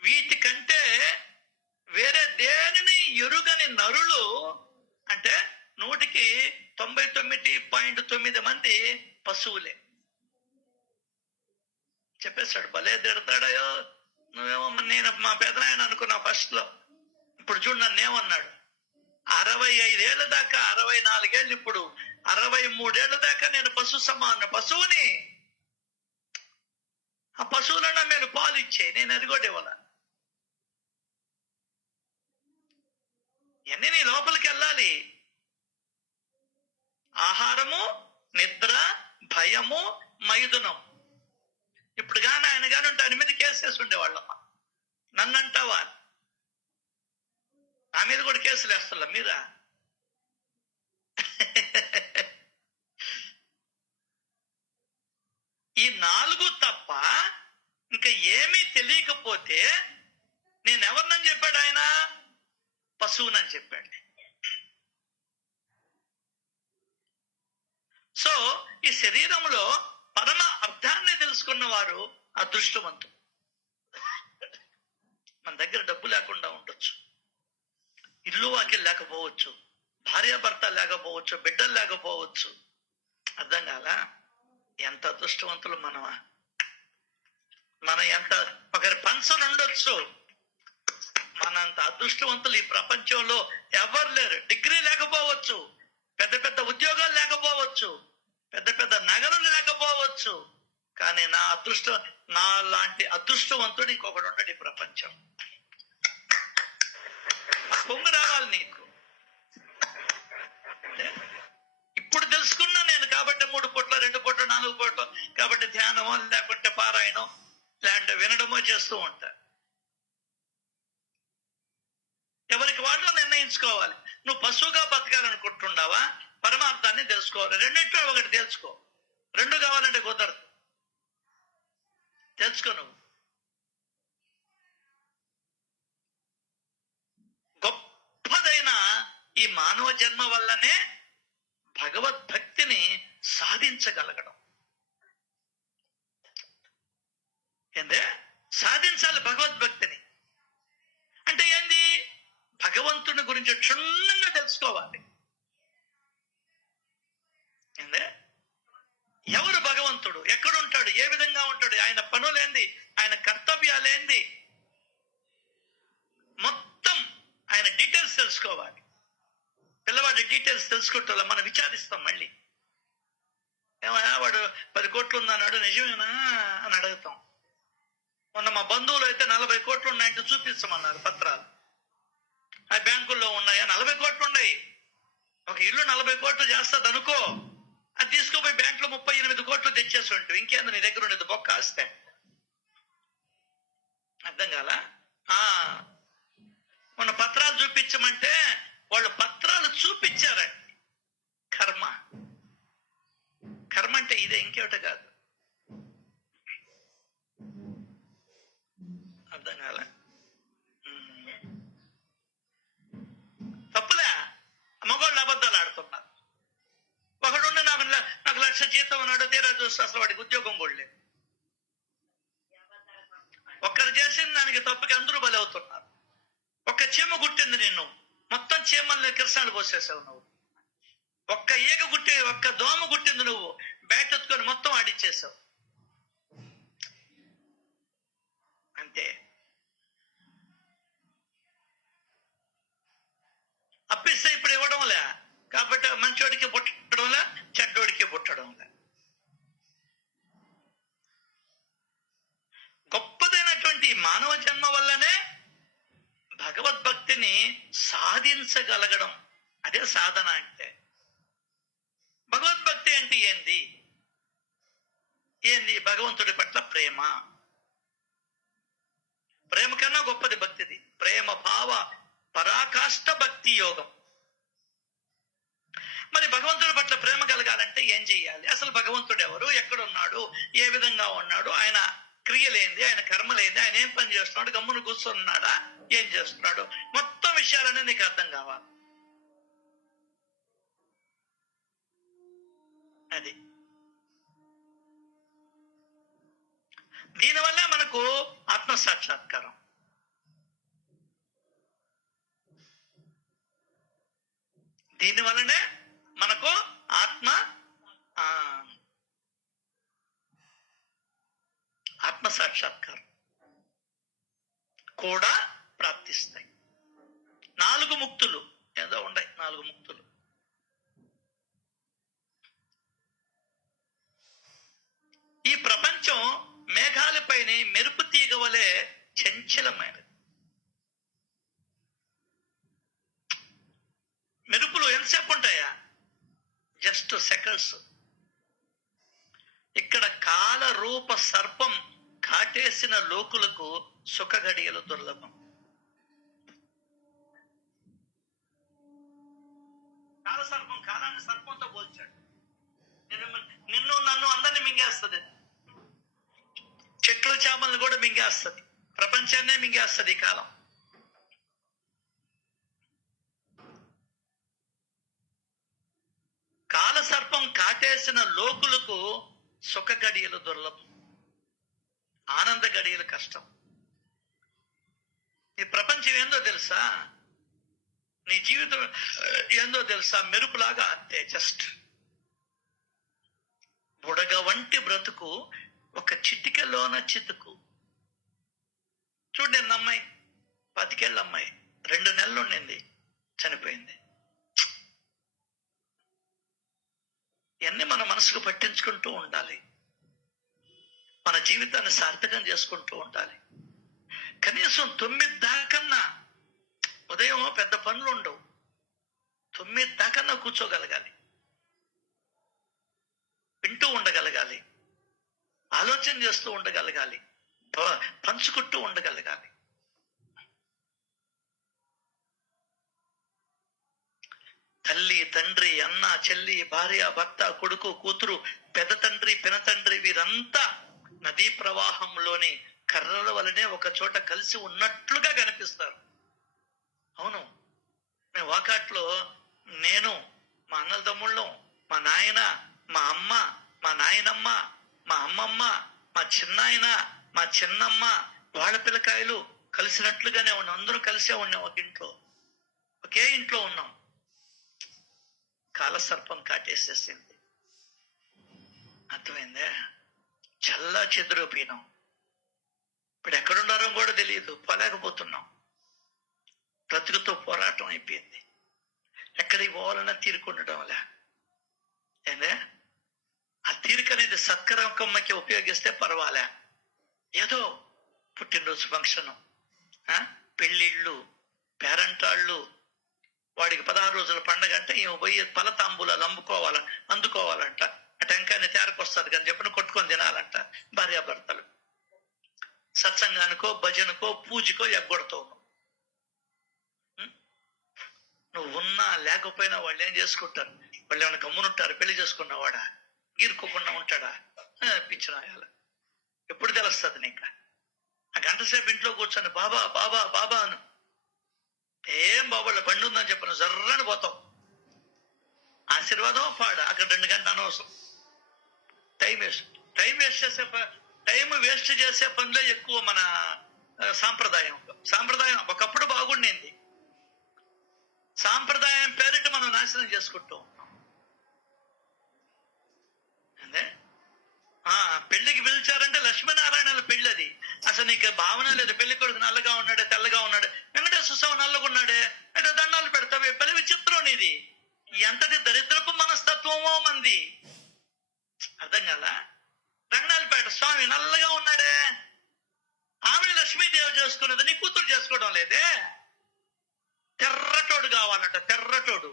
వీటికంటే వేరే దేనిని ఎరుగని నరులు అంటే 100కి 99.9 పశువులే. చెప్పేస్తాడు, భలే తిడతాడయో నువ్వేమో. నేను మా పెదనాయన అనుకున్నా ఫస్ట్ లో. ఇప్పుడు చూడు నన్ను ఏమన్నాడు. 65 ఏళ్ల దాకా, 64 ఏళ్ళు, ఇప్పుడు 63 ఏళ్ల దాకా నేను పశువుని. ఆ పశువులన్నా నేను పాలు ఇచ్చాయి, నేను అది కూడా ఇవ్వాల. ఇవన్నీ నీ లోపలికి వెళ్ళాలి. ఆహారము, నిద్ర, భయము, మైదునం. ఇప్పుడు కానీ ఆయన కానీ ఉంటే ఆయన మీద కేసేసి ఉండేవాళ్ళమ్మా. నన్ను అంటావా? నా మీద కూడా కేసులు వేస్తలా మీరా? ఈ 4 తప్ప ఇంకా ఏమీ తెలియకపోతే నేనెవరినని చెప్పాడు ఆయన? పశువునని చెప్పాడు. సో ఈ శరీరంలో పరమ అర్థాన్ని తెలుసుకున్న వారు అదృష్టవంతులు. మన దగ్గర డబ్బు లేకుండా ఉండొచ్చు, ఇల్లు వాకిలు లేకపోవచ్చు, భార్యాభర్త లేకపోవచ్చు, బిడ్డలు లేకపోవచ్చు. అర్థం కాలా? ఎంత అదృష్టవంతులు మనమా? మనం ఎంత ఒకరి పంచన ఉండొచ్చు, మనంత అదృష్టవంతులు ఈ ప్రపంచంలో ఎవరు లేరు. డిగ్రీ లేకపోవచ్చు, పెద్ద పెద్ద ఉద్యోగాలు లేకపోవచ్చు, పెద్ద పెద్ద నగరాలు లేకపోవచ్చు, కానీ నా లాంటి అదృష్టవంతుడు ఇంకొకడు ఉంటాడు ఈ ప్రపంచం. పొంగు రావాలి నీకు. ఇప్పుడు తెలుసుకున్నా నేను కాబట్టి 3 పూట్ల, 2 పూట్ల, 4 పూట్ల కాబట్టి ధ్యానమో లేకుంటే పారాయణం లేదంటే వినడమో చేస్తూ ఉంటారు. ఎవరికి వాళ్ళు నిర్ణయించుకోవాలి. నువ్వు పశువుగా బతకాలనుకుంటున్నావా, పరమార్థాన్ని తెలుసుకోవాలి. రెండింటిలో ఒకటి తెలుసుకో. రెండు కావాలంటే కుదరదు. తెలుసుకో. నువ్వు గొప్పదైన ఈ మానవ జన్మ వల్లనే భగవద్భక్తిని సాధించగలగడం. ఏందే సాధించాలి భగవద్భక్తిని అంటే ఏంది? భగవంతుని గురించి క్షుణ్ణంగా తెలుసుకోవాలి. ఏందే ఎవరు భగవంతుడు, ఎక్కడుంటాడు, ఏ విధంగా ఉంటాడు, ఆయన పనులేంది, ఆయన కర్తవ్యాలేంది, మొత్తం ఆయన డీటెయిల్స్ తెలుసుకోవాలి. పిల్లవాడి డీటెయిల్స్ తెలుసుకుంటా మనం విచారిస్తాం. మళ్ళీ ఏమయ్యా వాడు 10 కోట్లు ఉందన్నాడు, నిజమేనా అని అడుగుతాం. మొన్న మా బంధువులు అయితే 40 కోట్లు ఉన్నాయంటే చూపించమన్నారు పత్రాలు. ఆ బ్యాంకుల్లో ఉన్నాయా? 40 కోట్లు ఉన్నాయి. ఒక ఇల్లు 40 కోట్లు చేస్తుంది అనుకో, అది తీసుకుపోయి బ్యాంకులో 38 కోట్లు తెచ్చేసి ఉంటావు. ఇంకేంది నీ దగ్గర ఉండేది బొక్క ఆస్తే. అర్థం కాల? మొన్న పత్రాలు చూపించమంటే వాళ్ళు పత్రాలు చూపించారండి. కర్మ కర్మ అంటే ఇదే, ఇంకేట కాదు. అర్థం కాల? తప్పులే. మగవాళ్ళు అబద్ధాలు ఆడుతున్నారు. ఒకడుండి నాకు 1,00,000 జీతం అన్నాడు, తీరా చూస్తే అసలు వాడికి ఉద్యోగం కూడా లేదు. ఒక్కరు చేసిన దానికి తప్పుకి అందరూ బలి అవుతున్నారు. ఒక్క చీమ గుట్టింది నిన్ను, మొత్తం చీమల్ని కిరసాలు పోసేసావు నువ్వు. ఒక్క ఈగ గుట్టి, ఒక్క దోమ గుట్టింది, నువ్వు బ్యాట్ ఎత్తుకొని మొత్తం ఆడిచ్చేసావు. అంతే. అప్పిస్తే ఇప్పుడు ఇవ్వడంలే, కాబట్టి మంచోడికి పుట్టడంలే, చెడ్డోడికి పుట్టడంలే. గొప్పదైనటువంటి మానవ జన్మ వల్లనే భగవద్భక్తిని సాధించగలగడం. అదే సాధన అంటే. భగవద్భక్తి అంటే ఏంది? ఏంది? భగవంతుడి పట్ల ప్రేమ. ప్రేమ కన్నా గొప్పది భక్తిది. ప్రేమ భావ పరాకాష్ఠ భక్తి యోగం. మరి భగవంతుడి పట్ల ప్రేమ కలగాలంటే ఏం చెయ్యాలి? అసలు భగవంతుడు ఎవరు, ఎక్కడున్నాడు, ఏ విధంగా ఉన్నాడు, ఆయన క్రియలేంది, ఆయన కర్మలేంది, ఆయన ఏం పని చేస్తున్నాడు, గమ్మును కూర్చున్నాడా, ఏం చేస్తున్నాడు, మొత్తం విషయాలన్నీ నీకు అర్థం కావాలి. అది దీనివల్ల మనకు ఆత్మసాక్షాత్కారం. దీనివల్లనే మనకు ఆత్మసాక్షాత్కారం కూడా ప్రాప్తిస్తాయి. 4 ముక్తులు ఏదో ఉన్నాయి, 4 ముక్తులు. ఈ ప్రపంచం మేఘాలపైన మెరుపు తీగ వలె చంచలమైనది. మెరుపులు ఎంతసేపు ఉంటాయా? Just seconds. ఇక్కడ కాల రూప సర్పం కాటేసిన లోకులకు సుఖ గడియలు దుర్లభం. కాల సర్పం కాలాన్ని సర్పంతో పోల్చాడు. నిన్ను నన్ను అందరినీ మింగేస్తుంది. చెట్లు చేమల్ని కూడా మింగేస్తుంది. ప్రపంచాన్నే మింగేస్తుంది ఈ కాలం. కాలసర్పం కాటేసిన లోకులకు సుఖ గడియలు దుర్లభం, ఆనంద గడియలు కష్టం. ఈ ప్రపంచం ఏందో తెలుసా? నీ జీవితం ఏందో తెలుసా? మెరుపులాగా అంతే. జస్ట్ బుడగ వంటి బ్రతుకు, ఒక చిటికలోన చితుకు. చూడు, నిన్న అమ్మాయి 10 ఏళ్ళ అమ్మాయి 2 నెలలు ఉండింది, చనిపోయింది. ఇవన్నీ మన మనసుకు పట్టించుకుంటూ ఉండాలి. మన జీవితాన్ని సార్థకం చేసుకుంటూ ఉండాలి. కనీసం 9 దాకన్నా, ఉదయం పెద్ద పనులు ఉండవు, 9 దాకన్నా కూర్చోగలగాలి, వింటూ ఉండగలగాలి, ఆలోచన చేస్తూ ఉండగలగాలి, పంచుకుంటూ ఉండగలగాలి. తల్లి, తండ్రి, అన్న, చెల్లి, భార్య, భర్త, కొడుకు, కూతురు, పెద్ద తండ్రి, పినతండ్రి వీరంతా నదీ ప్రవాహంలోని కర్రల వలనే ఒక చోట కలిసి ఉన్నట్లుగా కనిపిస్తారు. అవును, మేము వాకాట్లో నేను, మా అన్నల తమ్ముళ్ళం, మా నాయన, మా అమ్మ, మా నాయనమ్మ, మా అమ్మమ్మ, మా చిన్నాయన, మా చిన్నమ్మ, వాళ్ళ పిల్లకాయలు కలిసినట్లుగానే ఉన్నాం. అందరూ కలిసే ఉన్నాం. ఒకే ఇంట్లో ఉన్నాం. కాలసర్పం కాటేసేసింది. అర్థమైందే? చల్లా చెదురైపోయినాం. ఇప్పుడు ఎక్కడున్నారో కూడా తెలియదు, పోలేకపోతున్నాం. బ్రతుకుతో పోరాటం అయిపోయింది. ఎక్కడికి పోవాలన్నా తీరుకుండటం లే. ఏందే ఆ తీరిక అనేది సత్కరకమ్మకి ఉపయోగిస్తే పర్వాలే. ఏదో పుట్టినరోజు ఫంక్షను, పెళ్ళిళ్ళు, పేరంటాళ్ళు, వాడికి 16 రోజుల పండగ అంటే ఈమె పోయి పలతాంబూలాలు అందుకోవాలంట. ఆ టెంకాయని తేరకొస్తుంది కానీ చెప్పిన కొట్టుకొని తినాలంట భార్యాభర్తలు. సత్సంగానికో, భజనకో, పూజకో ఎగ్గొడతావు. నువ్వు ఉన్నా లేకపోయినా వాళ్ళు ఏం చేసుకుంటారు? వాళ్ళు ఏమైనా గమ్మునుంటారు? పెళ్లి చేసుకున్నవాడా గీరుకోకుండా ఉంటాడా? పిచ్చినాయాల. ఎప్పుడు తెలుస్తుంది నీకు? ఆ గంట సేపు ఇంట్లో కూర్చొని బాబా బాబా బాబా అను. ఏం బాబాళ్ళ బండి ఉందని చెప్పను, జర్రని పోతాం. ఆశీర్వాదం పాడు. అక్కడ 2 గంటలు అనవసరం. టైం వేస్ట్ చేసే పనిలో ఎక్కువ మన సాంప్రదాయం ఒకప్పుడు బాగుండింది. సాంప్రదాయం పేరిట మనం నాశనం చేసుకుంటూ ఉన్నాం. అంటే పెళ్లికి పిలిచారంటే లక్ష్మీనారాయణల పెళ్లి అది. అసలు నీకు భావన లేదు. పెళ్లి కొడుకు నల్లగా ఉన్నాడే, తెల్లగా ఉన్నాడే, వెంకటేశ్వర స్వామి నల్లగా ఉన్నాడే అంటే దండాలు పెడతావు. పెళ్లి విచిత్రం ఇది. ఎంతటి దరిద్రపు మనస్తత్వమో మంది. అర్థం కదా? రంగనాలపేట స్వామి నల్లగా ఉన్నాడే, ఆమె లక్ష్మీదేవి చేసుకున్నది, నీ కూతురు చేసుకోవడం లేదే. తెర్రటోడు కావాలంట, తెర్రటోడు.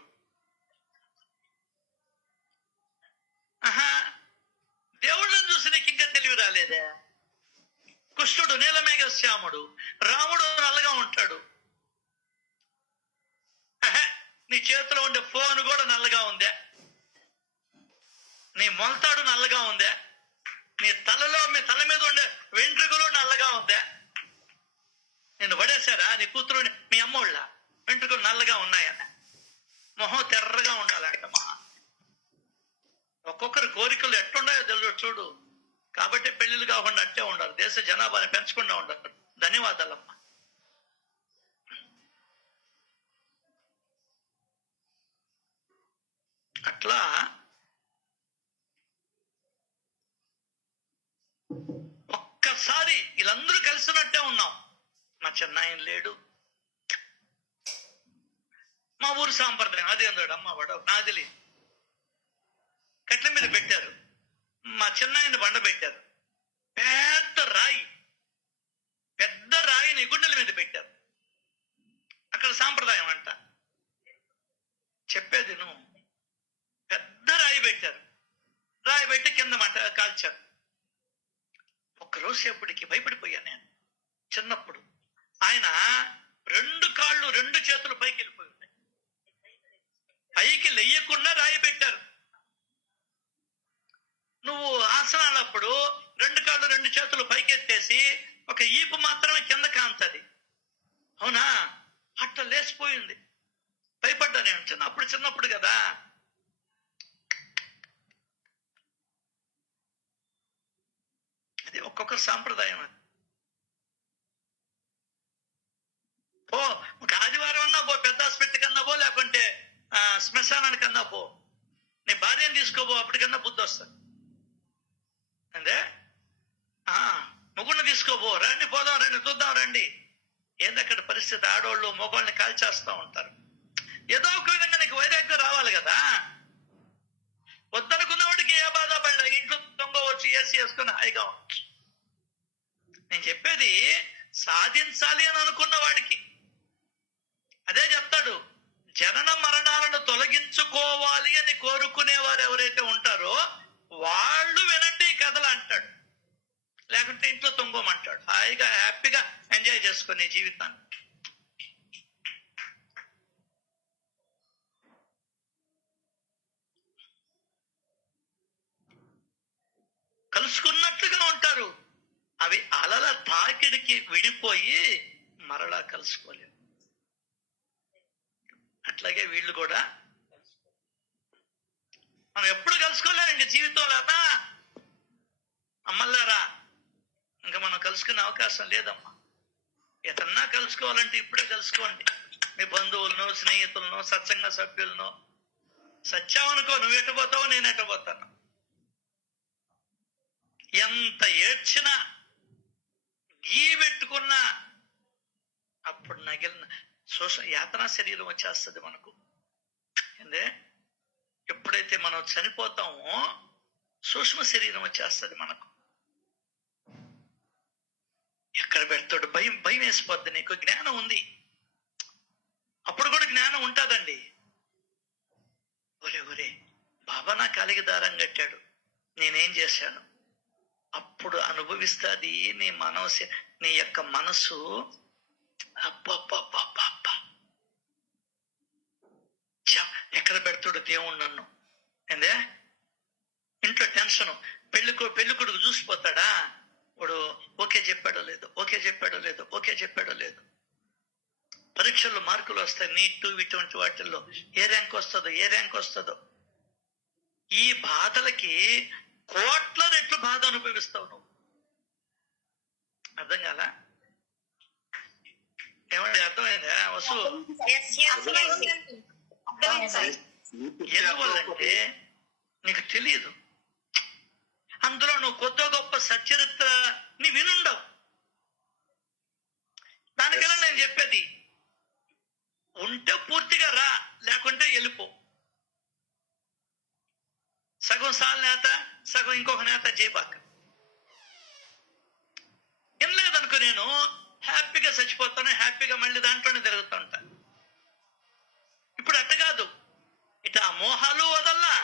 దేవుళ్ళని చూసి నీకు ఇంకా తెలివి రాలేదే. కృష్ణుడు నీలమేఘ శ్యాముడు, రాముడు నల్లగా ఉంటాడు. నీ చేతిలో ఉండే ఫోన్ కూడా నల్లగా ఉందే, నీ మొలతాడు నల్లగా ఉందే, మీ తల మీద ఉండే వెంట్రుకలు నల్లగా ఉందే. నిన్ను పడేశారా? నీ కూతురు మీ అమ్మోళ్ళ వెంట్రుకలు నల్లగా ఉన్నాయన్న. మొహం తెర్రగా ఉండాలంట. ఒక్కొక్కరి కోరికలు ఎట్లున్నాయో తెలుసు చూడు. కాబట్టి పెళ్లిళ్ళు కాకుండా అట్టే ఉండాలి. దేశ జనాభాని పెంచకుండా ఉండాలి. ధన్యవాదాలమ్మా. అట్లా ఒక్కసారి వీళ్ళందరూ కలిసినట్టే ఉన్నాం. మా చిన్నాయన లేడు. మా ఊరు సాంప్రదాయం అదే అన్నాడు. అమ్మ వాడు నాకు తెలియదు. కట్ల మీద పెట్టారు. మా చిన్నాయన బండ పెట్టారు. పెద్ద రాయిని గుండెల మీద పెట్టారు. అక్కడ సాంప్రదాయం అంట. చెప్పేది నువ్వు. పెద్ద రాయి పెట్టారు. రాయి పెట్టి కింద మంట కాల్చారు. ఒక్కరోజు సేపటికి భయపడిపోయాను నేను. చిన్నప్పుడు ఆయన 2 కాళ్ళు 2 చేతులు పైకి వెళ్ళిపోయి ఉన్నాయి. పైకి లేయకుండా రాయి పెట్టారు. నువ్వు ఆసనాలప్పుడు 2 కాళ్ళు 2 చేతులు పైకెత్తేసి ఒక ఈపు మాత్రమే కింద కాంతది. అవునా? అట్లా లేచిపోయింది. భయపడ్డా నేను చిన్నప్పుడు కదా. అది ఒక్కొక్కరు సాంప్రదాయం. అది ఒక ఆదివారం అన్నా పో, పెద్ద హాస్పిటల్ కన్నా పో, లేకుంటే శ్మశానానికి కన్నా పో, నీ భార్యను తీసుకోబో, అప్పటికన్నా బుద్ధి వస్తుంది. అంటే మొగుడిని తీసుకోబో, రండి పోదాం, రండి చూద్దాం, రండి. ఏంది అక్కడ పరిస్థితి? ఆడవాళ్ళు మొగోళ్ళని కాల్చేస్తూ ఉంటారు. ఏదో ఒక విధంగా నీకు వైరాగ్యం రావాలి కదా. వద్దనుకున్నవాడికి ఏ బాధ పడలే. ఇంట్లో దొంగ వచ్చి ఏసీ వేసుకుని హాయిగా ఉండొచ్చు. నేను చెప్పేది సాధించాలి అని అనుకున్న వాడికి అదే చెప్తాడు. జనన మరణాలను తొలగించుకోవాలి అని కోరుకునే వారు ఎవరైతే ఉంటారో వాళ్ళు వినండి ఈ కథలు అంటాడు. లేకుంటే ఇంట్లో తొంగోమంటాడు. హాయిగా హ్యాపీగా ఎంజాయ్ చేసుకునే జీవితాన్ని. కలుసుకున్నట్లుగా ఉంటారు. అవి అలల తాకిడికి విడిపోయి మరలా కలుసుకోలేవు. అట్లాగే వీళ్ళు కూడా మనం ఎప్పుడు కలుసుకోలేరు ఇంక జీవితంలో. అదా అమ్మల్లారా, ఇంకా మనం కలుసుకునే అవకాశం లేదమ్మా. ఎటన్నా కలుసుకోవాలంటే ఇప్పుడే కలుసుకోండి. మీ బంధువులను, స్నేహితులను, సత్సంగ సభ్యులను. సత్యావనుకో, నువ్వు ఎట్టబోతావు, నేను ఎట్టబోతాను. ఎంత ఏడ్చినా గీ పెట్టుకున్నా అప్పుడు నగిలిన యాతనా శరీరం వచ్చేస్తుంది మనకు. ఏందే, ఎప్పుడైతే మనం చనిపోతామో సూక్ష్మ శరీరం వచ్చేస్తుంది మనకు. ఎక్కడ పెడతాడు? భయం భయం వేసిపోద్ది. నీకు జ్ఞానం ఉంది, అప్పుడు కూడా జ్ఞానం ఉంటుందండి. ఒరే ఒరే, బాబా నా కాలికి దారం కట్టాడు, నేనేం చేశాను? అప్పుడు అనుభవిస్తుంది నీ మనసు, నీ యొక్క మనసు. అబ్బబ్బబ్బబ్బబ్బా, ఎక్కడ పెడతాడు దేవుడు నన్ను? ఏందే, ఇంట్లో టెన్షను. పెళ్ళికొడుకు చూసిపోతాడా? వాడు ఓకే చెప్పాడో లేదు, ఓకే చెప్పాడో లేదు, ఓకే చెప్పాడో లేదు. పరీక్షల్లో మార్కులు వస్తాయి, నీట్ ఇటువంటి వాటిల్లో ఏ ర్యాంక్ వస్తుందో, ఏ ర్యాంక్ వస్తుందో. ఈ బాధలకి కోట్ల రెట్లు బాధ అనుభవిస్తావు నువ్వు. అర్థం కాలా? ఏమంటే అర్థమైందా వసు? ఎందువల్లంటే నీకు తెలియదు. అందులో నువ్వు కొత్త గొప్ప సచ్చరిత్రని వినుండవు. దానికన్నా నేను చెప్పేది, ఉంటే పూర్తిగా రా, లేకుంటే వెళ్ళిపో. సగం సాల్ నేత, సగం ఇంకొక నేత చేయబాక. ఏం లేదనుకో, నేను హ్యాపీగా చచ్చిపోతాను, హ్యాపీగా మళ్ళీ దాంట్లోనే తిరుగుతూ ఉంటాను. ఇప్పుడు అట్ట కాదు, ఇట ఆ మోహాలు వదల్లా.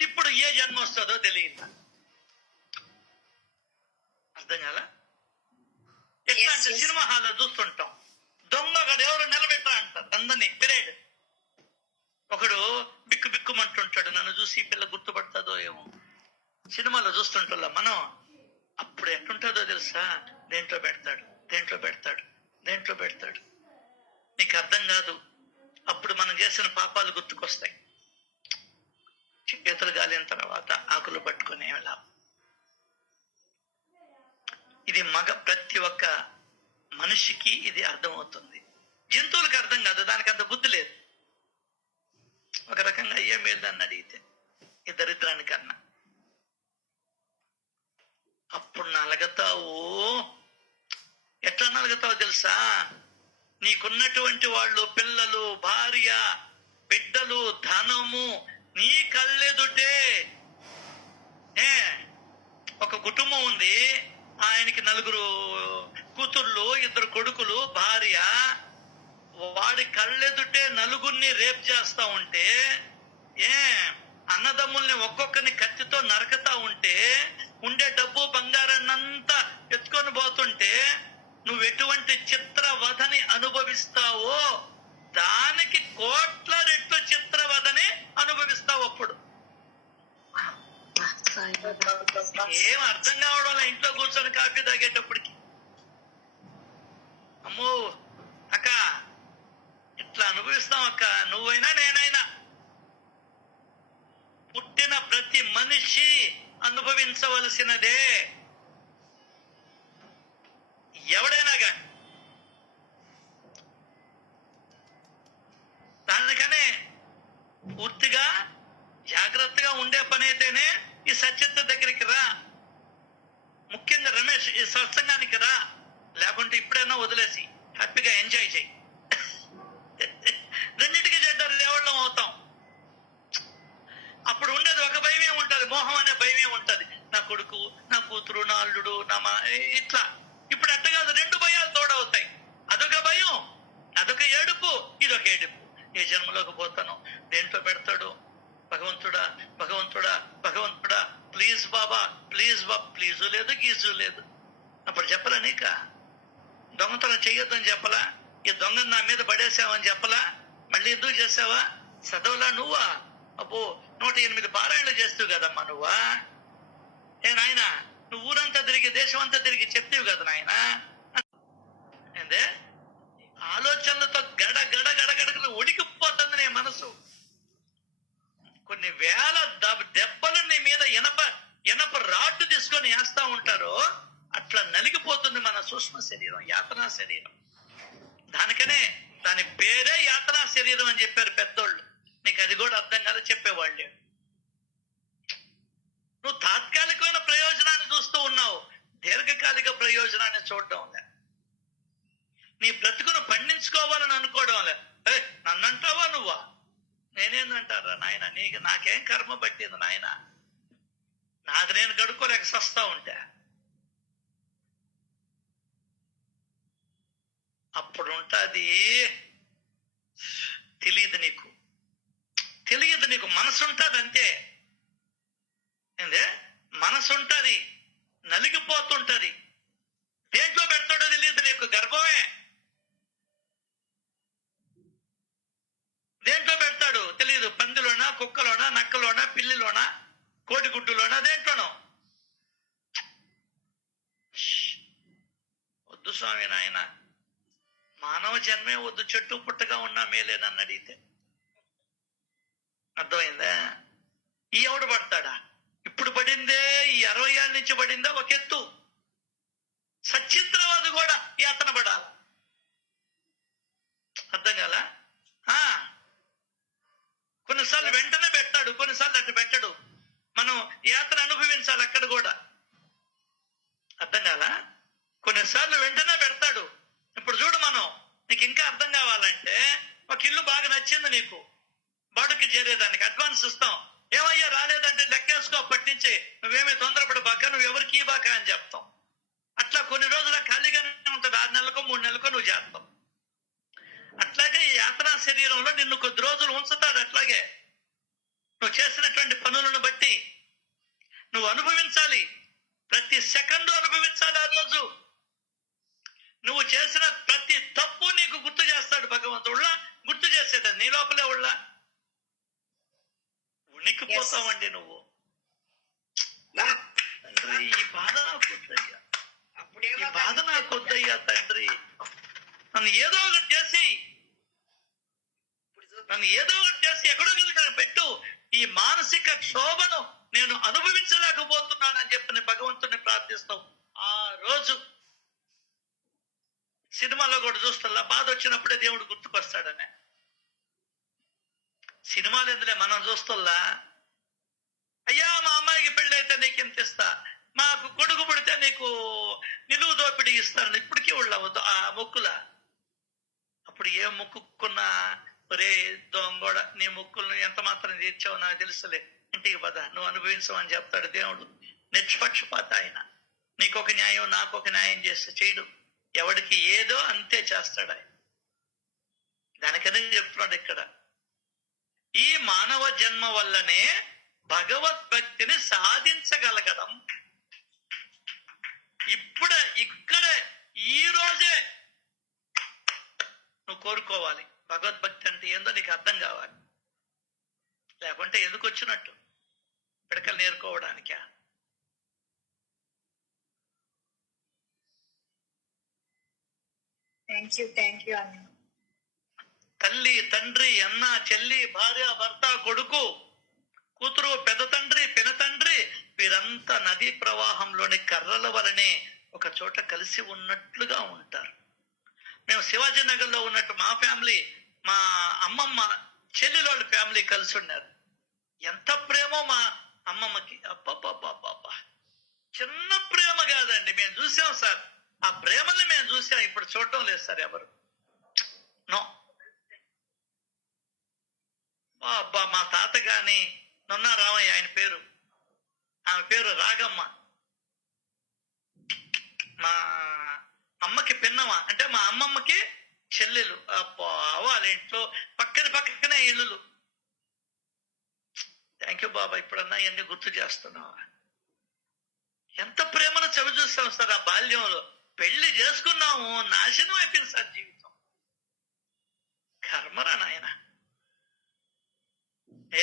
ఇప్పుడు ఏ జన్మ వస్తుందో తెలియదు. అర్థం కాలా? ఎట్లా అంటే సినిమా హాల్లో చూస్తుంటాం, దొంగడు ఎవరు నిలబెట్టా అంటారు అందరినీ. పిరేడ్ ఒకడు బిక్కు బిక్కుమంటుంటాడు, నన్ను చూసి ఈ పిల్ల గుర్తుపడతాదో ఏమో. సినిమాలో చూస్తుంటా మనం. అప్పుడు ఎట్టుంటుందో తెలుసా? దేంట్లో పెడతాడు, దేంట్లో పెడతాడు, దేంట్లో పెడతాడు. నీకు అర్థం కాదు. అప్పుడు మనం చేసిన పాపాలు గుర్తుకొస్తాయి. చేతులు గాలిన తర్వాత ఆకులు పట్టుకునే వెళ్ళాం. ఇది ప్రతి ఒక్క మనిషికి ఇది అర్థమవుతుంది. జంతువులకు అర్థం కాదు, దానికి అంత బుద్ధి లేదు. ఒక రకంగా అయ్యే మేలు దాన్ని అడిగితే ఈ దరిద్రానికన్నా. అప్పుడు నలగతావు. ఎట్లా నలుగుతావు తెలుసా? నీకున్నటువంటి వాళ్ళు, పిల్లలు, భార్య, బిడ్డలు, ధనము నీ కళ్ళెదుటే. ఒక కుటుంబం ఉంది, ఆయనకి 4 కూతుర్లు, 2 కొడుకులు, భార్య. వాడి కళ్ళెదుటే నలుగురిని రేప్ చేస్తా ఉంటే, అన్నదమ్ముల్ని ఒక్కొక్కరిని కత్తితో నరకతా ఉంటే, ఉండే డబ్బు బంగారాన్నంతా ఎత్తుకొని పోతుంటే, నువ్వు ఎటువంటి చిత్రవధని అనుభవిస్తావో దానికి కోట్ల రెట్లు చిత్రవధని అనుభవిస్తావు. అప్పుడు ఏం అర్థం కావడం ఇంట్లో కూర్చొని కాఫీ తాగేటప్పటికి. అమ్మో అక్క, ఇట్లా అనుభవిస్తాం అక్క, నువ్వైనా నేనైనా. పుట్టిన ప్రతి మనిషి అనుభవించవలసినదే, ఎవడైనా కానీ. దానికనే పూర్తిగా జాగ్రత్తగా ఉండే పని అయితేనే ఈ సత్యత దగ్గరికి రా. ముఖ్యంగా రమేష్, ఈ సత్సంగానికి రా. లేకుంటే ఇప్పుడైనా వదిలేసి హ్యాపీగా ఎంజాయ్ చేయి. రెండింటికి చెడ్డారు లేవడం అవుతాం. అప్పుడు ఉండేది ఒక భయమే ఉంటది, మోహం అనే భయమే ఉంటది. నా కొడుకు, నా కూతురు, నా అల్లుడు, నా ఇట్లా. ఇప్పుడు అట్ట కాదు, 2 భయాలు తోడవుతాయి. అదొక భయం, అదొక ఏడుపు, ఇదొక ఏడుపు. ఏ జన్మలోకి పోతాను, దేంట్లో పెడతాడు, భగవంతుడా భగవంతుడా భగవంతుడా please Baba please Baba, please లేదు గీజు లేదు. అప్పుడు చెప్పలా నీక దొంగతనం చెయ్యొద్దని చెప్పలా? ఈ దొంగను నా మీద పడేసావని చెప్పలా? మళ్ళీ ఎందుకు చేసావా? చదవలా నువ్వా? అబ్బో 108 పారాయణలు చేస్తావు కదమ్మా నువ్వా? ఏ నాయన, నువ్వు ఊరంతా తిరిగి దేశం అంతా తిరిగి చెప్తావు కదా నాయన. ఏందే ఆలోచనలతో గడ గడ గడగడగడ ఉడికిపోతుంది నీ మనసు. కొన్ని వేల దెబ్బలు నీ మీద ఎనప రాడ్డు తీసుకొని వేస్తా ఉంటారో అట్లా నలిగిపోతుంది మన సూక్ష్మ శరీరం, యాతనా శరీరం. దానికనే దాని పేరే యాతనా శరీరం అని చెప్పారు పెద్దోళ్ళు. నీకు అది కూడా అర్థం కాదు చెప్పేవాళ్ళు. నువ్వు తాత్కాలికమైన ప్రయోజనాన్ని చూస్తూ ఉన్నావు, దీర్ఘకాలిక ప్రయోజనాన్ని చూడడం లే. నీ బ్రతుకును పండించుకోవాలని అనుకోవడం లే. నన్నంటావా నువ్వా? నేనేందంటారా నాయన? నాకేం కర్మ పట్టింది నాయన? నాకు నేను గడుక్కోలేక సస్తా ఉంటా. అప్పుడు ఉంటుంది తెలియదు నీకు, తెలియదు నీకు. మనసు ఉంటుంది అంతే. ఏందే మనసు ఉంటుంది, నలిగిపోతుంటది. దేంట్లో పెడతాడో తెలియదు నీకు. గర్భమే దేంట్లో పెడతాడు తెలియదు. పందిలోనా, కుక్కలోనా, నక్కలోనా, పిల్లిలోనా, కోడిగుడ్డులోనా, దేంట్లోనో. వద్దు స్వామి నాయన, మానవ జన్మే వద్దు, చెట్టు పుట్టగా ఉన్నా మేలే నన్ను అడిగితే. అర్థమైందా? ఈ ఎవడు పడతాడా? ఇప్పుడు పడిందే ఈ 60 ఏళ్ళ నుంచి పడిందా ఒక ఎత్తు. సచిత్రవాది కూడా యాతన పడాల. అర్థం కాల? కొన్నిసార్లు వెంటనే పెట్టాడు, కొన్నిసార్లు అటు పెట్టడు. మనం యాతన అనుభవించాలి అక్కడ కూడా. అర్థం కాల? కొన్నిసార్లు వెంటనే పెడతాడు. ఇప్పుడు చూడు, మనం నీకు ఇంకా అర్థం కావాలంటే, ఒక ఇల్లు బాగా నచ్చింది నీకు, బాడుకి చేరేదానికి అడ్వాన్స్ ఇస్తాం. ఏమయ్యా రాలేదంటే లెక్కేసుకో, పట్టించి నువ్వేమీ తొందరపడబాక, నువ్వు ఎవరికి బాక అని చెప్తాం. అట్లా కొన్ని రోజుల ఖాళీగానే ఉంటుంది. 6 నెలలకో 3 నెలలకో నువ్వు చేస్తావు. అట్లాగే ఈ యాతనా శరీరంలో నిన్ను కొద్ది రోజులు ఉంచుతాడు. అట్లాగే నువ్వు చేసినటువంటి పనులను బట్టి నువ్వు అనుభవించాలి. ప్రతి సెకండ్ అనుభవించాలి. ఆ రోజు నువ్వు చేసిన ప్రతి తప్పు నీకు గుర్తు చేస్తాడు భగవంతుళ్ళ. గుర్తు చేసేటది నీ లోపలే ఉళ్ళ. ఉనికిపోతావండి నువ్వు. తండ్రి, ఈ బాధ నాకు వద్దయ్యా, ఈ బాధ నాకు వద్దయ్యా తండ్రి. నన్ను ఏదో ఒకటి చేసి ఎక్కడో పెట్టు. ఈ మానసిక క్షోభను నేను అనుభవించలేకపోతున్నానని చెప్పి భగవంతుని ప్రార్థిస్తావు. ఆ రోజు సినిమాలో కూడా చూస్తా, బాధ వచ్చినప్పుడే దేవుడు గుర్తుకొస్తాడనే. సినిమాలు ఎందులే, మనం చూస్తల్లా, అయ్యా మా అమ్మాయికి పెళ్ళి అయితే నీకు ఇంత ఇస్తా, మాకు కొడుకు పుడితే నీకు నిలువు దోపిడీ ఇస్తాను. ఇప్పటికీ ఉండవద్దు ఆ మొక్కుల. అప్పుడు ఏ మొక్కుకున్నా, ఒరే దొంగోడ, నీ మొక్కులను ఎంత మాత్రం తీర్చావు నాకు తెలుసులే, ఇంటికి పద, నువ్వు అనుభవించమని చెప్తాడు దేవుడు. నిష్పక్షపాత ఆయన. నీకొక న్యాయం నాకొక న్యాయం చేస్తే చేయడు. ఎవడికి ఏదో అంతే చేస్తాడు ఆయన. దానికనే చెప్తున్నాడు ఇక్కడ, ఈ మానవ జన్మ వల్లనే భగవద్భక్తిని సాధించగలగడం. ఇక్కడే ఈ రోజే నువ్వు కోరుకోవాలి. భగవద్భక్తి అంటే ఏందో నీకు అర్థం కావాలి. లేకుంటే ఎందుకు వచ్చినట్టు పిడకలు నేర్కోవడానికా? థ్యాంక్ యూ అన్న. తల్లి, తండ్రి, అన్న, చెల్లి, భార్య, భర్త, కొడుకు, కూతురు, పెద్ద తండ్రి, పినతండ్రి, వీరంతా నదీ ప్రవాహంలోని కర్రల వలనే ఒక చోట కలిసి ఉన్నట్లుగా ఉంటారు. మేము శివాజీ నగర్ లో ఉన్నట్టు మా ఫ్యామిలీ, మా అమ్మమ్మ చెల్లెలోళ్ళ ఫ్యామిలీ కలిసి ఉన్నారు. ఎంత ప్రేమో మా అమ్మమ్మకి. అబ్బబ్బబ్బబ్బా, చిన్న ప్రేమ కాదండి. మేము చూసాం సార్, ఆ ప్రేమని మేము చూసాం. ఇప్పుడు చూడటం లేదు సార్ ఎవరు. నో అబ్బా, మా తాత గాని నొన్నా రామయ్య, ఆయన పేరు, ఆమె పేరు రాగమ్మ. మా అమ్మకి పిన్నమ్మ, అంటే మా అమ్మమ్మకి చెల్లెలు. అబ్బా, వాళ్ళ ఇంట్లో పక్కనే ఇల్లులు. థ్యాంక్ యూ బాబా, ఇప్పుడన్నా ఇవన్నీ గుర్తు చేస్తున్నావా? ఎంత ప్రేమను చవి చూస్తాం సార్ ఆ బాల్యంలో. పెళ్లి చేసుకున్నాము, నాశనం అయిపోయింది సార్ జీవితం. కర్మరా నాయన,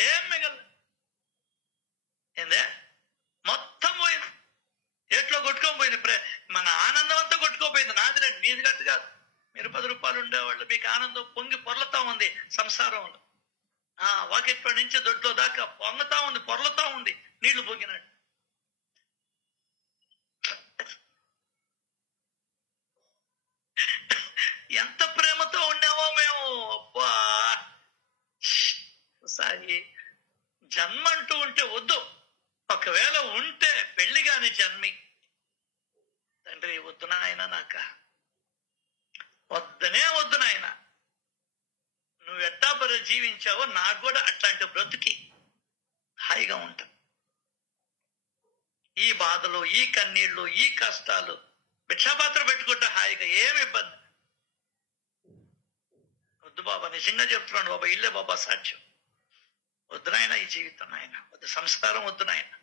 ఏం మిగల ఏందే, మొత్తం పోయింది. ఎట్లో కొట్టుకోపోయింది. మన ఆనందం అంతా కొట్టుకోపోయింది. నాది రండి, మీది గట్టు కాదు. మీరు 10 రూపాయలు ఉండేవాళ్ళు, మీకు ఆనందం పొంగి పొర్లుతా ఉంది సంసారంలో. వాకిట్లో నుంచి దొడ్లో దాకా పొంగుతా ఉంది, పొర్లుతా ఉంది నీళ్లు పొంగినట్టు. ఎంత ప్రేమతో ఉండేవో మేము. అబ్బా సాయి, జన్మ అంటూ ఉంటే వద్దు. ఒకవేళ ఉంటే పెళ్లి కాని జన్మి. తండ్రి వద్దు నాయన, నాక వద్దనే వద్దు నాయన. నువ్వు ఎట్టా జీవించావో నాకు కూడా అట్లాంటి బ్రతుకి హాయిగా ఉంటా. ఈ బాధలు, ఈ కన్నీళ్లు, ఈ కష్టాలు భిక్షాపాత్ర పెట్టుకుంటా హాయిగా, ఏమి ఇబ్బంది వద్దు బాబా. నిజంగా చెప్తున్నాను బాబా, ఇల్లే బాబా సాక్ష్యం. వద్దు నాయన ఈ జీవితం నాయన, వద్దు సంస్కారం వద్దు నాయన.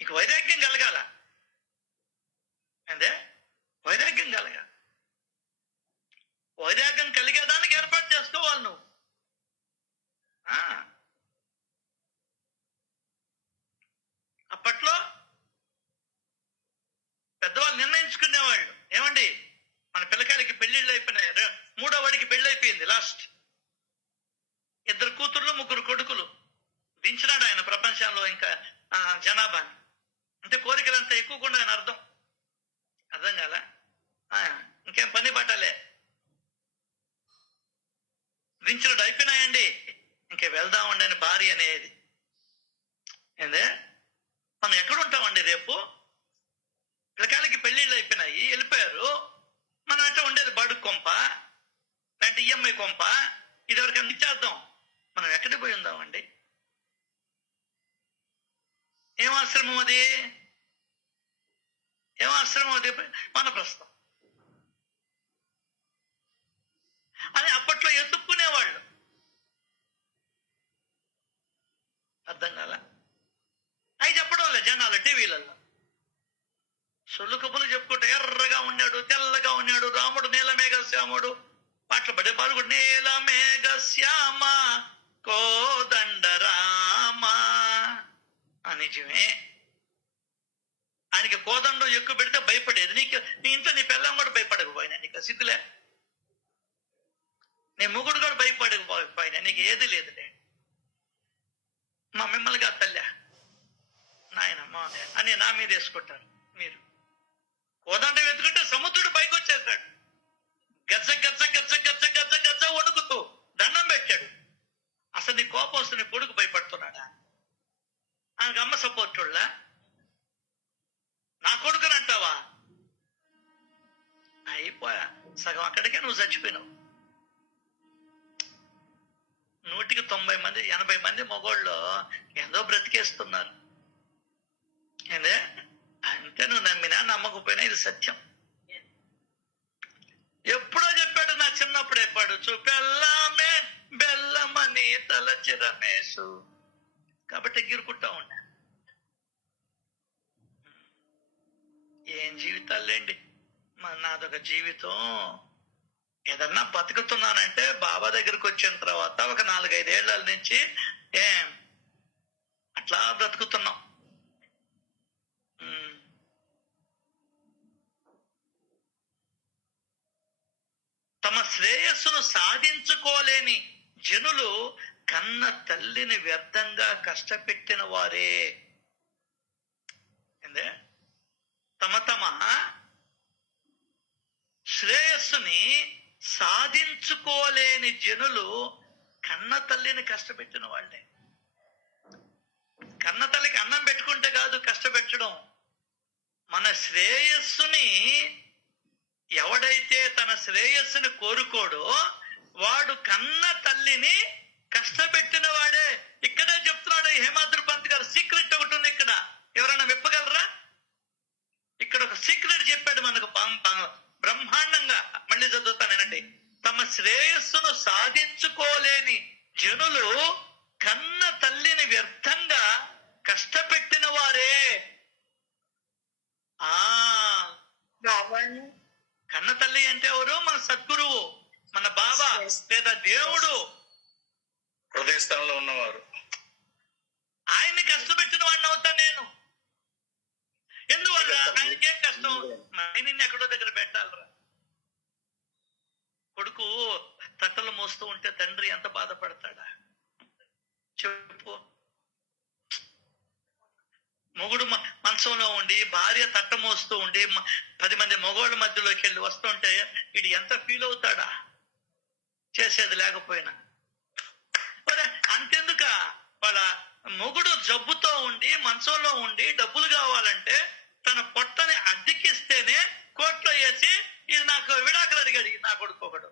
నీకు వైరాగ్యం కలగాల, అంటే వైరాగ్యం కలగాలి. వైరాగ్యం కలిగేదానికి ఏర్పాటు చేసుకోవాలి నువ్వు. అప్పట్లో పెద్దవాళ్ళు నిర్ణయించుకునేవాళ్ళు, ఏమండి మన పిల్లకాయలకి పెళ్లిళ్ళు అయిపోయినాయి, 3వ వాడికి పెళ్లి అయిపోయింది, లాస్ట్ 2 కూతుర్లు 3 కొడుకులు. దించినాడు ఆయన ప్రపంచంలో ఇంకా జనాభాని. అంటే కోరికలంతా ఎక్కువకుండా ఆయన అర్థం కాల. ఇంకేం పని పట్టలే, దించినాడు, అయిపోయినాయండి, ఇంకే వెళ్దామండి అని భార్య అనేది. ఏందే, మనం ఎక్కడుంటామండి రేపు? పిల్లకాయలకి పెళ్లిళ్ళు అయిపోయినాయి, వెళ్ళిపోయారు. మనం ఎట్లా ఉండేది? బడుగు కొంప, లేదంటే ఈఎంఐ కొంప, ఇదివరకు ఇచ్చేద్దాం. మనం ఎక్కడికి పోయి ఉందామండి? ఏం ఆశ్రమం అది? ఏం ఆశ్రమం అది? మన ప్రస్తుతం అని అప్పట్లో ఎత్తుక్కునేవాళ్ళు. అర్థం కాల. అవి చెప్పడం లే జనాలు టీవీలలో. సొల్లు కబులు చెప్పుకుంటే ఎర్రగా ఉన్నాడు, తెల్లగా ఉన్నాడు, రాముడు నీలమేఘ శ్యాముడు, పాటలు పడే పాల్గొడు. నీలమేఘ శ్యామ కోదండ రామ. నిజమే, ఆయనకి కోదండం ఎక్కువ పెడితే భయపడేది. నీ ఇంట్లో నీ పిల్లం కూడా భయపడకపోయినా, నీకు సిగ్గులే. నీ మొగుడు కూడా భయపడకపోయినా, నీకు ఏది లేదులే. మా మిమ్మల్ని కాదు తల్లి నాయన అని నా మీద వేసుకుంటారు మీరు. కోదండం ఎత్తుకుంటే సముద్రుడు పైకి వచ్చేస్తాడు, గజ్జ గజ్జ గజ్జ గజ్జ గజ్జ గజ్జ వణుకుతూ దండం పెట్టాడు. అసలు నీ కోపం వస్తే నీ కొడుకు భయపడుతున్నాడా? ఆయనకు అమ్మ సపోర్టుళ్ళ? నా కొడుకుని అంటావా? అయిపోయా, సగం అక్కడికే నువ్వు చచ్చిపోయినావు. 100కి 90 మంది 80 మంది మగోళ్ళు ఏదో బ్రతికేస్తున్నారు. ఏందే, అంటే నువ్వు నమ్మినా నమ్మకపోయినా ఇది సత్యం. ఎప్పుడో చెప్పాడు, నా చిన్నప్పుడు చెప్పాడు. చూపెల్లామే బెల్లమని తలచి రమేషు. కాబట్టి ఎగిరుకుంటా ఉన్నా. ఏం జీవితాలేండి, నాదొక జీవితం. ఏదన్నా బతుకుతున్నానంటే బాబా దగ్గరికి వచ్చిన తర్వాత ఒక 4-5 ఏళ్ల నుంచి అట్లా బ్రతుకుతున్నాం. తమ శ్రేయస్సును సాధించుకోలేని జనులు కన్న తల్లిని వ్యర్థంగా కష్టపెట్టిన వారే. తమ శ్రేయస్సుని సాధించుకోలేని జనులు కన్న తల్లిని కష్టపెట్టిన వాళ్ళే. కన్న తల్లికి అన్నం పెట్టుకుంటే కాదు కష్టపెట్టడం. మన శ్రేయస్సుని ఎవడైతే తన శ్రేయస్సుని కోరుకోడో వాడు కన్న తల్లిని కష్టపెట్టిన వాడే. ఇక్కడే చెప్తున్నాడు హేమాద్రి పంత్ గారు. సీక్రెట్ ఒకటి ఉంది ఇక్కడ, ఎవరైనా విప్పగలరా? ఇక్కడ ఒక సీక్రెట్ చెప్పాడు మనకు బ్రహ్మాండంగా. మళ్ళీ చదువుతానేనండి. తమ శ్రేయస్సును సాధించుకోలేని జనులు కన్న తల్లిని వ్యర్థంగా కష్టపెట్టిన వారే. ఆ కన్న తల్లి అంటే ఎవరు? మన సద్గురువు, మన బాబా లేదా దేవుడు, హృదయస్థానంలో ఉన్నవారు. ఆయన్ని కష్టపెట్టిన వాడిని అవుతా నేను. ఎందువల్ల? ఆయనకేం కష్టం? నిన్ను ఎక్కడో దగ్గర పెట్టాలరా. కొడుకు తట్టలు మోస్తూ ఉంటే తండ్రి ఎంత బాధపడతాడా చెప్పు. మొగుడు మంచంలో ఉండి భార్య తట్ట మోస్తూ ఉండి 10 మంది మగవాళ్ళ మధ్యలోకి వెళ్ళి వస్తుంటే వీడు ఎంత ఫీల్ అవుతాడా చేసేది లేకపోయినా. అంతెందుక, వాళ్ళ మొగుడు జబ్బుతో ఉండి మంచంలో ఉండి డబ్బులు కావాలంటే తన పొట్టని అద్దెకిస్తేనే కోర్టులో వేసి ఇది నాకు విడాకులు అడిగాడు నా కొడుకు ఒకడు.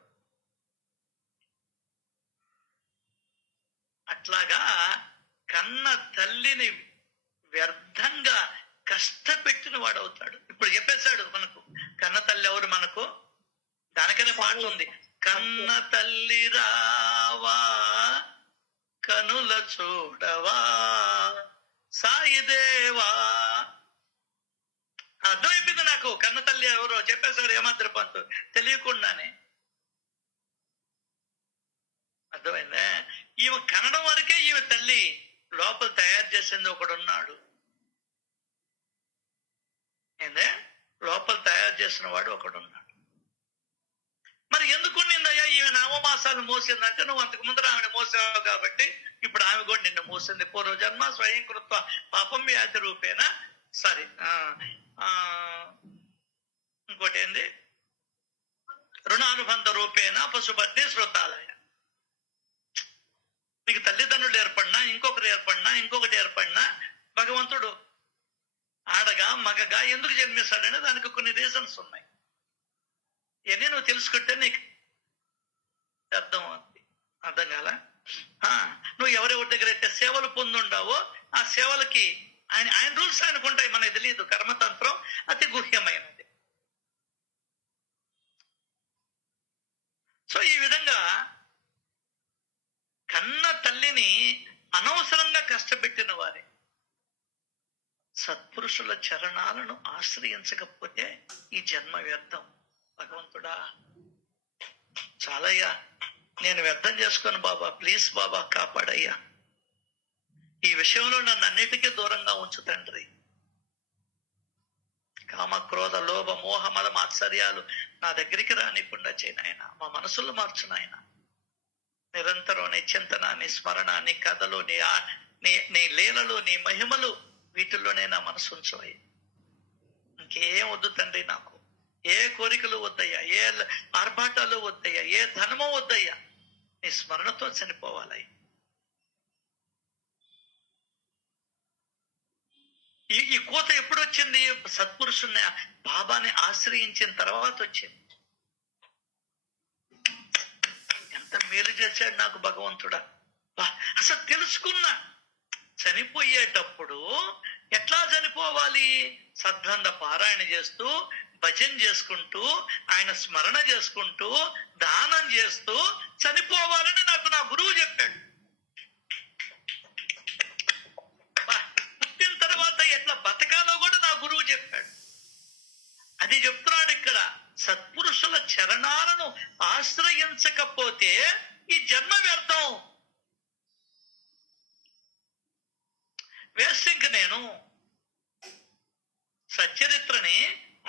అట్లాగా కన్న తల్లిని వ్యర్థంగా కష్టపెట్టిన వాడు అవుతాడు. ఇప్పుడు చెప్పేశాడు మనకు కన్న తల్లి ఎవరు మనకు. దానికనే పాట ఉంది, కన్న తల్లి రావా కనుల చూడవా సాయిదేవా. అర్థమైపోయింది నాకు కన్న తల్లి ఎవరో చెప్పేశాడు ఏమాత్ర పంతు తెలియకుండానే. అర్థమైందా? ఈమె కనడం వరకే ఈమె తల్లి, లోపల తయారు చేసింది ఒకడున్నాడు. ఏందే? లోపల తయారు చేసిన వాడు ఒకడున్నాడు. మరి ఎందుకు నిందయ్యా ఈమె నవమాసాలు మోసిందంటే నువ్వు అంతకు ముందర ఆమెను మోసావు కాబట్టి ఇప్పుడు ఆమె కూడా నిన్ను మోసింది. పూర్వజన్మ స్వయంకృత్వ పాపం వ్యాధి రూపేణ సారీ ఇంకోటి ఏంది, రుణానుబంధ రూపేణ పశుపత్ని శ్రుతాలయ. నీకు తల్లిదండ్రులు ఏర్పడినా ఇంకొకటి ఏర్పడినా భగవంతుడు ఆడగా మగగా ఎందుకు జన్మిస్తాడని దానికి కొన్ని రీజన్స్ ఉన్నాయి. ఇవన్నీ నువ్వు తెలుసుకుంటే నీకు అర్థం అవుతుంది. అర్థం కాల? నువ్వు ఎవరెవరి దగ్గర అయితే సేవలు పొందుండావో ఆ సేవలకి ఆయన రూల్స్ ఆయనకుంటాయి, మనకు తెలియదు. కర్మతంత్రం అతి గుహ్యమైనది. సో ఈ విధంగా కన్న తల్లిని అనవసరంగా కష్టపెట్టిన వారే. సత్పురుషుల చరణాలను ఆశ్రయించకపోతే ఈ జన్మ వ్యర్థం. భగవంతుడా చాలయ్యా, నేను వ్యర్థం చేసుకోను బాబా, ప్లీజ్ బాబా కాపాడయ్యా. ఈ విషయంలో నన్ను అన్నిటికీ దూరంగా ఉంచు తండ్రి. కామ క్రోధ లోభ మోహ మద మాత్సర్యాలు నా దగ్గరికి రానికుండా చేయనాయన. మా మనసులు మార్చు నాయన. నిరంతరం నీ చింతన, నీ స్మరణ, నీ కథలు, నీ లీలలు, నీ మహిమలు, వీటిల్లోనే నా మనసు ఉంచవయ్యా. ఇంకేం వద్దు తండ్రి నాకు. ఏ కోరికలు వద్దయ్యా, ఏ ఆర్భాటాలు వద్దయ్యా, ఏ ధనమో వద్దయ్యా. నీ స్మరణతో చనిపోవాలయ్యా. ఈ కోత ఎప్పుడు వచ్చింది? సత్పురుషుని బాబాని ఆశ్రయించిన తర్వాత వచ్చింది. ఎంత మేలు చేశాడు నాకు భగవంతుడా. అసలు తెలుసుకున్నా చనిపోయేటప్పుడు ఎట్లా చనిపోవాలి? సద్గ్రంథ పారాయణ చేస్తూ, భజన చేసుకుంటూ, ఆయన స్మరణ చేసుకుంటూ, దానం చేస్తూ చనిపోవాలని నాకు నా గురువు చెప్పాడు. పుట్టిన తర్వాత ఎట్లా బతకాలో కూడా నా గురువు చెప్పాడు. అది చెప్తున్నాడు ఇక్కడ. సత్పురుషుల చరణాలను ఆశ్రయించకపోతే ఈ జన్మ వ్యర్థం. వేస్ట్. ఇంక నేను సచ్చరిత్రని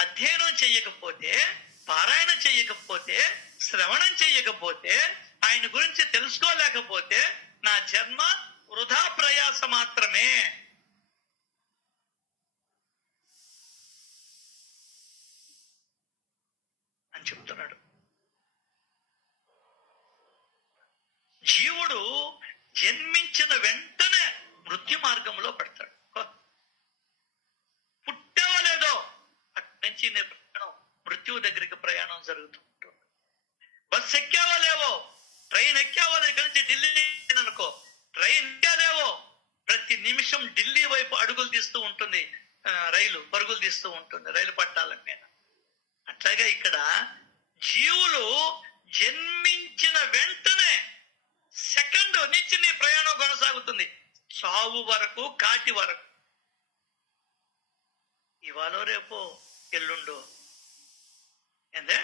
అధ్యయనం చెయ్యకపోతే, పారాయణ చెయ్యకపోతే, శ్రవణం చెయ్యకపోతే, ఆయన గురించి తెలుసుకోలేకపోతే నా జన్మ వృధా ప్రయాస మాత్రమే. అని చెప్తున్నాడు. జీవుడు జన్మించిన వెంటనే మృత్యు మార్గంలో పడతాడు. పుట్టావో లేదో అక్కడి నుంచి మృత్యువు దగ్గరికి ప్రయాణం జరుగుతూ ఉంటుంది. బస్సు ఎక్కావో లేవో, ట్రైన్ ఎక్కావో దగ్గర నుంచి ఢిల్లీ అనుకో, ట్రైన్ ఎక్కాలేవో ప్రతి నిమిషం ఢిల్లీ వైపు అడుగులు తీస్తూ ఉంటుంది రైలు, పరుగులు తీస్తూ ఉంటుంది రైలు పట్టాల మీద. అట్లాగే ఇక్కడ జీవులు జన్మించిన వెంటనే సెకండ్ చావు వరకు, కాటి వరకు. ఇవాళ రేపో ఎల్లుండో, ఏందే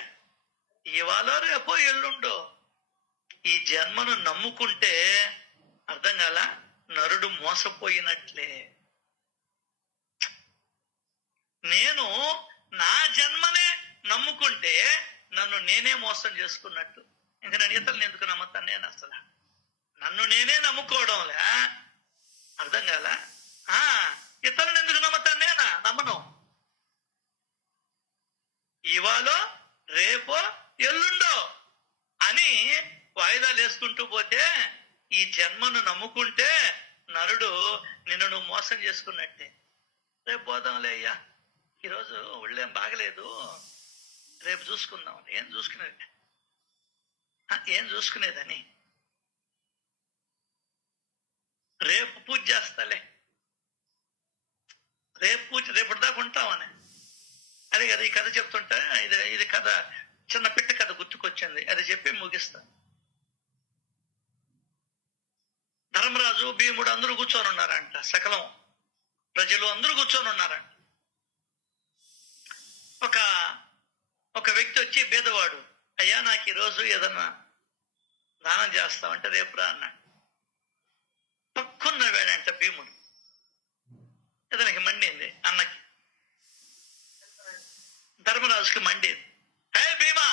ఇవాళ రేపో ఎల్లుండో. ఈ జన్మను నమ్ముకుంటే అర్థం కాల, నరుడు మోసపోయినట్లే. నేను నా జన్మనే నమ్ముకుంటే నన్ను నేనే మోసం చేసుకున్నట్టు. ఇంకా నేను ఇతరులను ఎందుకు నమ్ముతాను? నేను అసలు నన్ను నేనే నమ్ముకోవడంలే. అర్థం కాల, ఇతరులను ఎందుకు నమ్ముతాను? నేనా నమ్మను. ఇవాళో రేపో ఎల్లుండో అని వాయిదాలు వేసుకుంటూ పోతే ఈ జన్మను నమ్ముకుంటే నరుడు నిన్ను నువ్వు మోసం చేసుకున్నట్టే. రేపు పోదాంలే అయ్యా, ఈరోజు ఒళ్ళేం బాగలేదు, రేపు చూసుకుందాం. ఏం చూసుకునేది? ఏం చూసుకునేదని? రేపు పూజ చేస్తాలే, రేపు పూజ రేపు దాకా ఉంటామని. అదే కదా ఈ కథ చెప్తుంటే, ఇది కథ, చిన్న పిట్ట కథ గుర్తుకొచ్చింది, అది చెప్పి ముగిస్తా. ధర్మరాజు, భీముడు అందరూ కూర్చొని ఉన్నారంట. సకలం ప్రజలు అందరూ కూర్చొని ఉన్నారంట. ఒక వ్యక్తి వచ్చి, పేదవాడు, అయ్యా నాకు ఈరోజు ఏదన్నా దానం చేస్తామంటే రేపు రా అన్నాడు. పక్కున్న వేడంట భీముడు. ఇతనికి మండింది, అన్నకి. ధర్మరాజుకి మండింది. హే భీమా,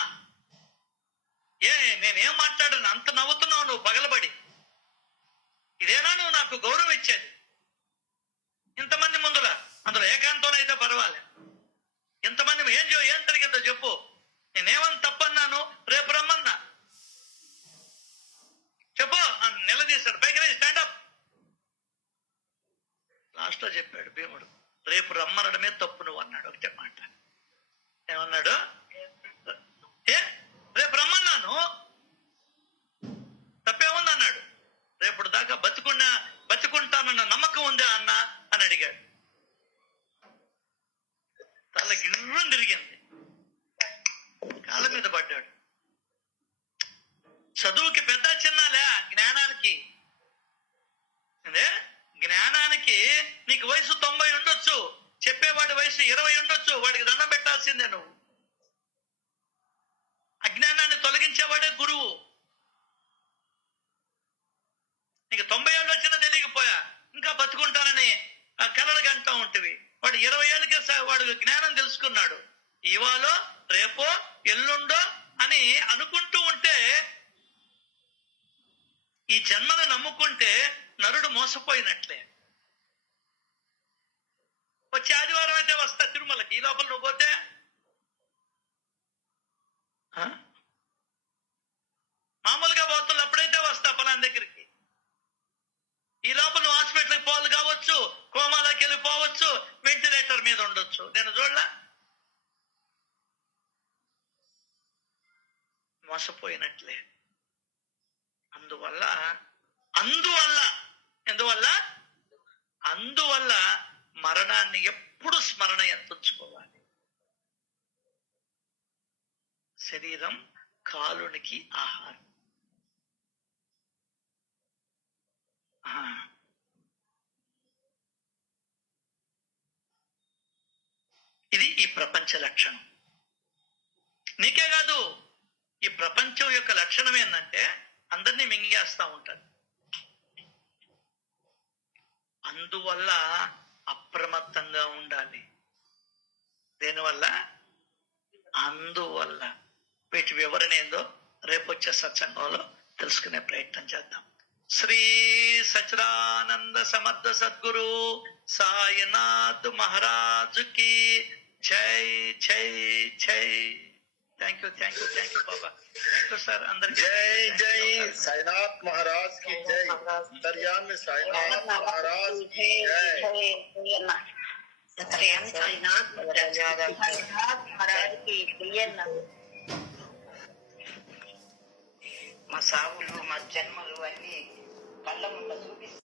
నేనేం మాట్లాడాను? అంత నవ్వుతున్నావు నువ్వు పగలబడి. ఇదేనా నువ్వు నాకు గౌరవం ఇచ్చేది? ఇంతమంది ముందులా, అందులో ఏకాంతంలో పర్వాలే, ఇంతమంది ఏం జరిగిందో చెప్పు. నేనేమని తప్పన్నాను? రేపు రమ్మన్నా చెప్పు అని నిలదీశాడు. పైకి స్టాండప్. లాస్ట్ లో చెప్పాడు భీముడు, రేపు రమ్మనడమే తప్పు నువ్వు అన్నాడు. ఒకటే మాట. ఏమన్నాడు? రేపు రమ్మన్నాను, తప్పేముంది అన్నాడు. రేపు దాకా బతుకుంటానన్న నమ్మకం ఉందా అన్న అని అడిగాడు. తల గిర్రం తిరిగింది, కాళ్ళ మీద పడ్డాడు. చదువుకి పెద్ద చిన్నలే, జ్ఞానానికి జ్ఞానానికి నీకు వయసు 90 ఉండొచ్చు, చెప్పేవాడి వయసు 20 ఉండొచ్చు, వాడికి దండం పెట్టాల్సిందే నువ్వు. అజ్ఞానాన్ని తొలగించేవాడే గురువు. నీకు 90 ఏళ్ళు వచ్చినా తెలియకపోయా, ఇంకా బతుకుంటానని కలలు గంటా ఉంటుంది. వాడు 20 ఏళ్ళకే వాడు జ్ఞానం తెలుసుకున్నాడు. ఇవాళో రేపో ఎల్లుండో అని అనుకుంటూ ఉంటే, ఈ జన్మను నమ్ముకుంటే నరుడు మోసపోయినట్లే. వచ్చే ఆదివారం అయితే వస్తా తిరుమలకి, ఈ లోపల నువ్వు పోతే మామూలుగా పోతులు అప్పుడైతే వస్తా పొలాన్ దగ్గరికి. ఈ లోపల నువ్వు హాస్పిటల్కి పోవాలి కావచ్చు, కోమాలోకి వెళ్ళిపోవచ్చు, వెంటిలేటర్ మీద ఉండొచ్చు. నేను చూడలా. మోసపోయినట్లే. అందువల్ల మరణాన్ని ఎప్పుడు స్మరణ ఎంతుంచుకోవాలి. శరీరం కాలునికి ఆహారం. ఇది ఈ ప్రపంచ లక్షణం. నీకే కాదు, ఈ ప్రపంచం యొక్క లక్షణం ఏంటంటే అందరినీ మింగేస్తా ఉంటారు. అందువల్ల అప్రమత్తంగా ఉండాలి. దేనివల్ల? అందువల్ల. వీటి వివరణ ఏందో రేపు వచ్చే సత్సంగంలో తెలుసుకునే ప్రయత్నం చేద్దాం. శ్రీ సచ్చిదానంద సమర్థ సద్గురు సాయినాథ్ మహారాజుకి జై జై జై. Thank you Baba. Thank you sir. అందరికి जय जय साईनाथ महाराज की जय. दरियान में साईनाथ महाराज की जय. साईनाथ महाराज की जय. మా సావులు మా జన్మలు అన్ని కళ్ళ ముందు చూపిస్తాయి.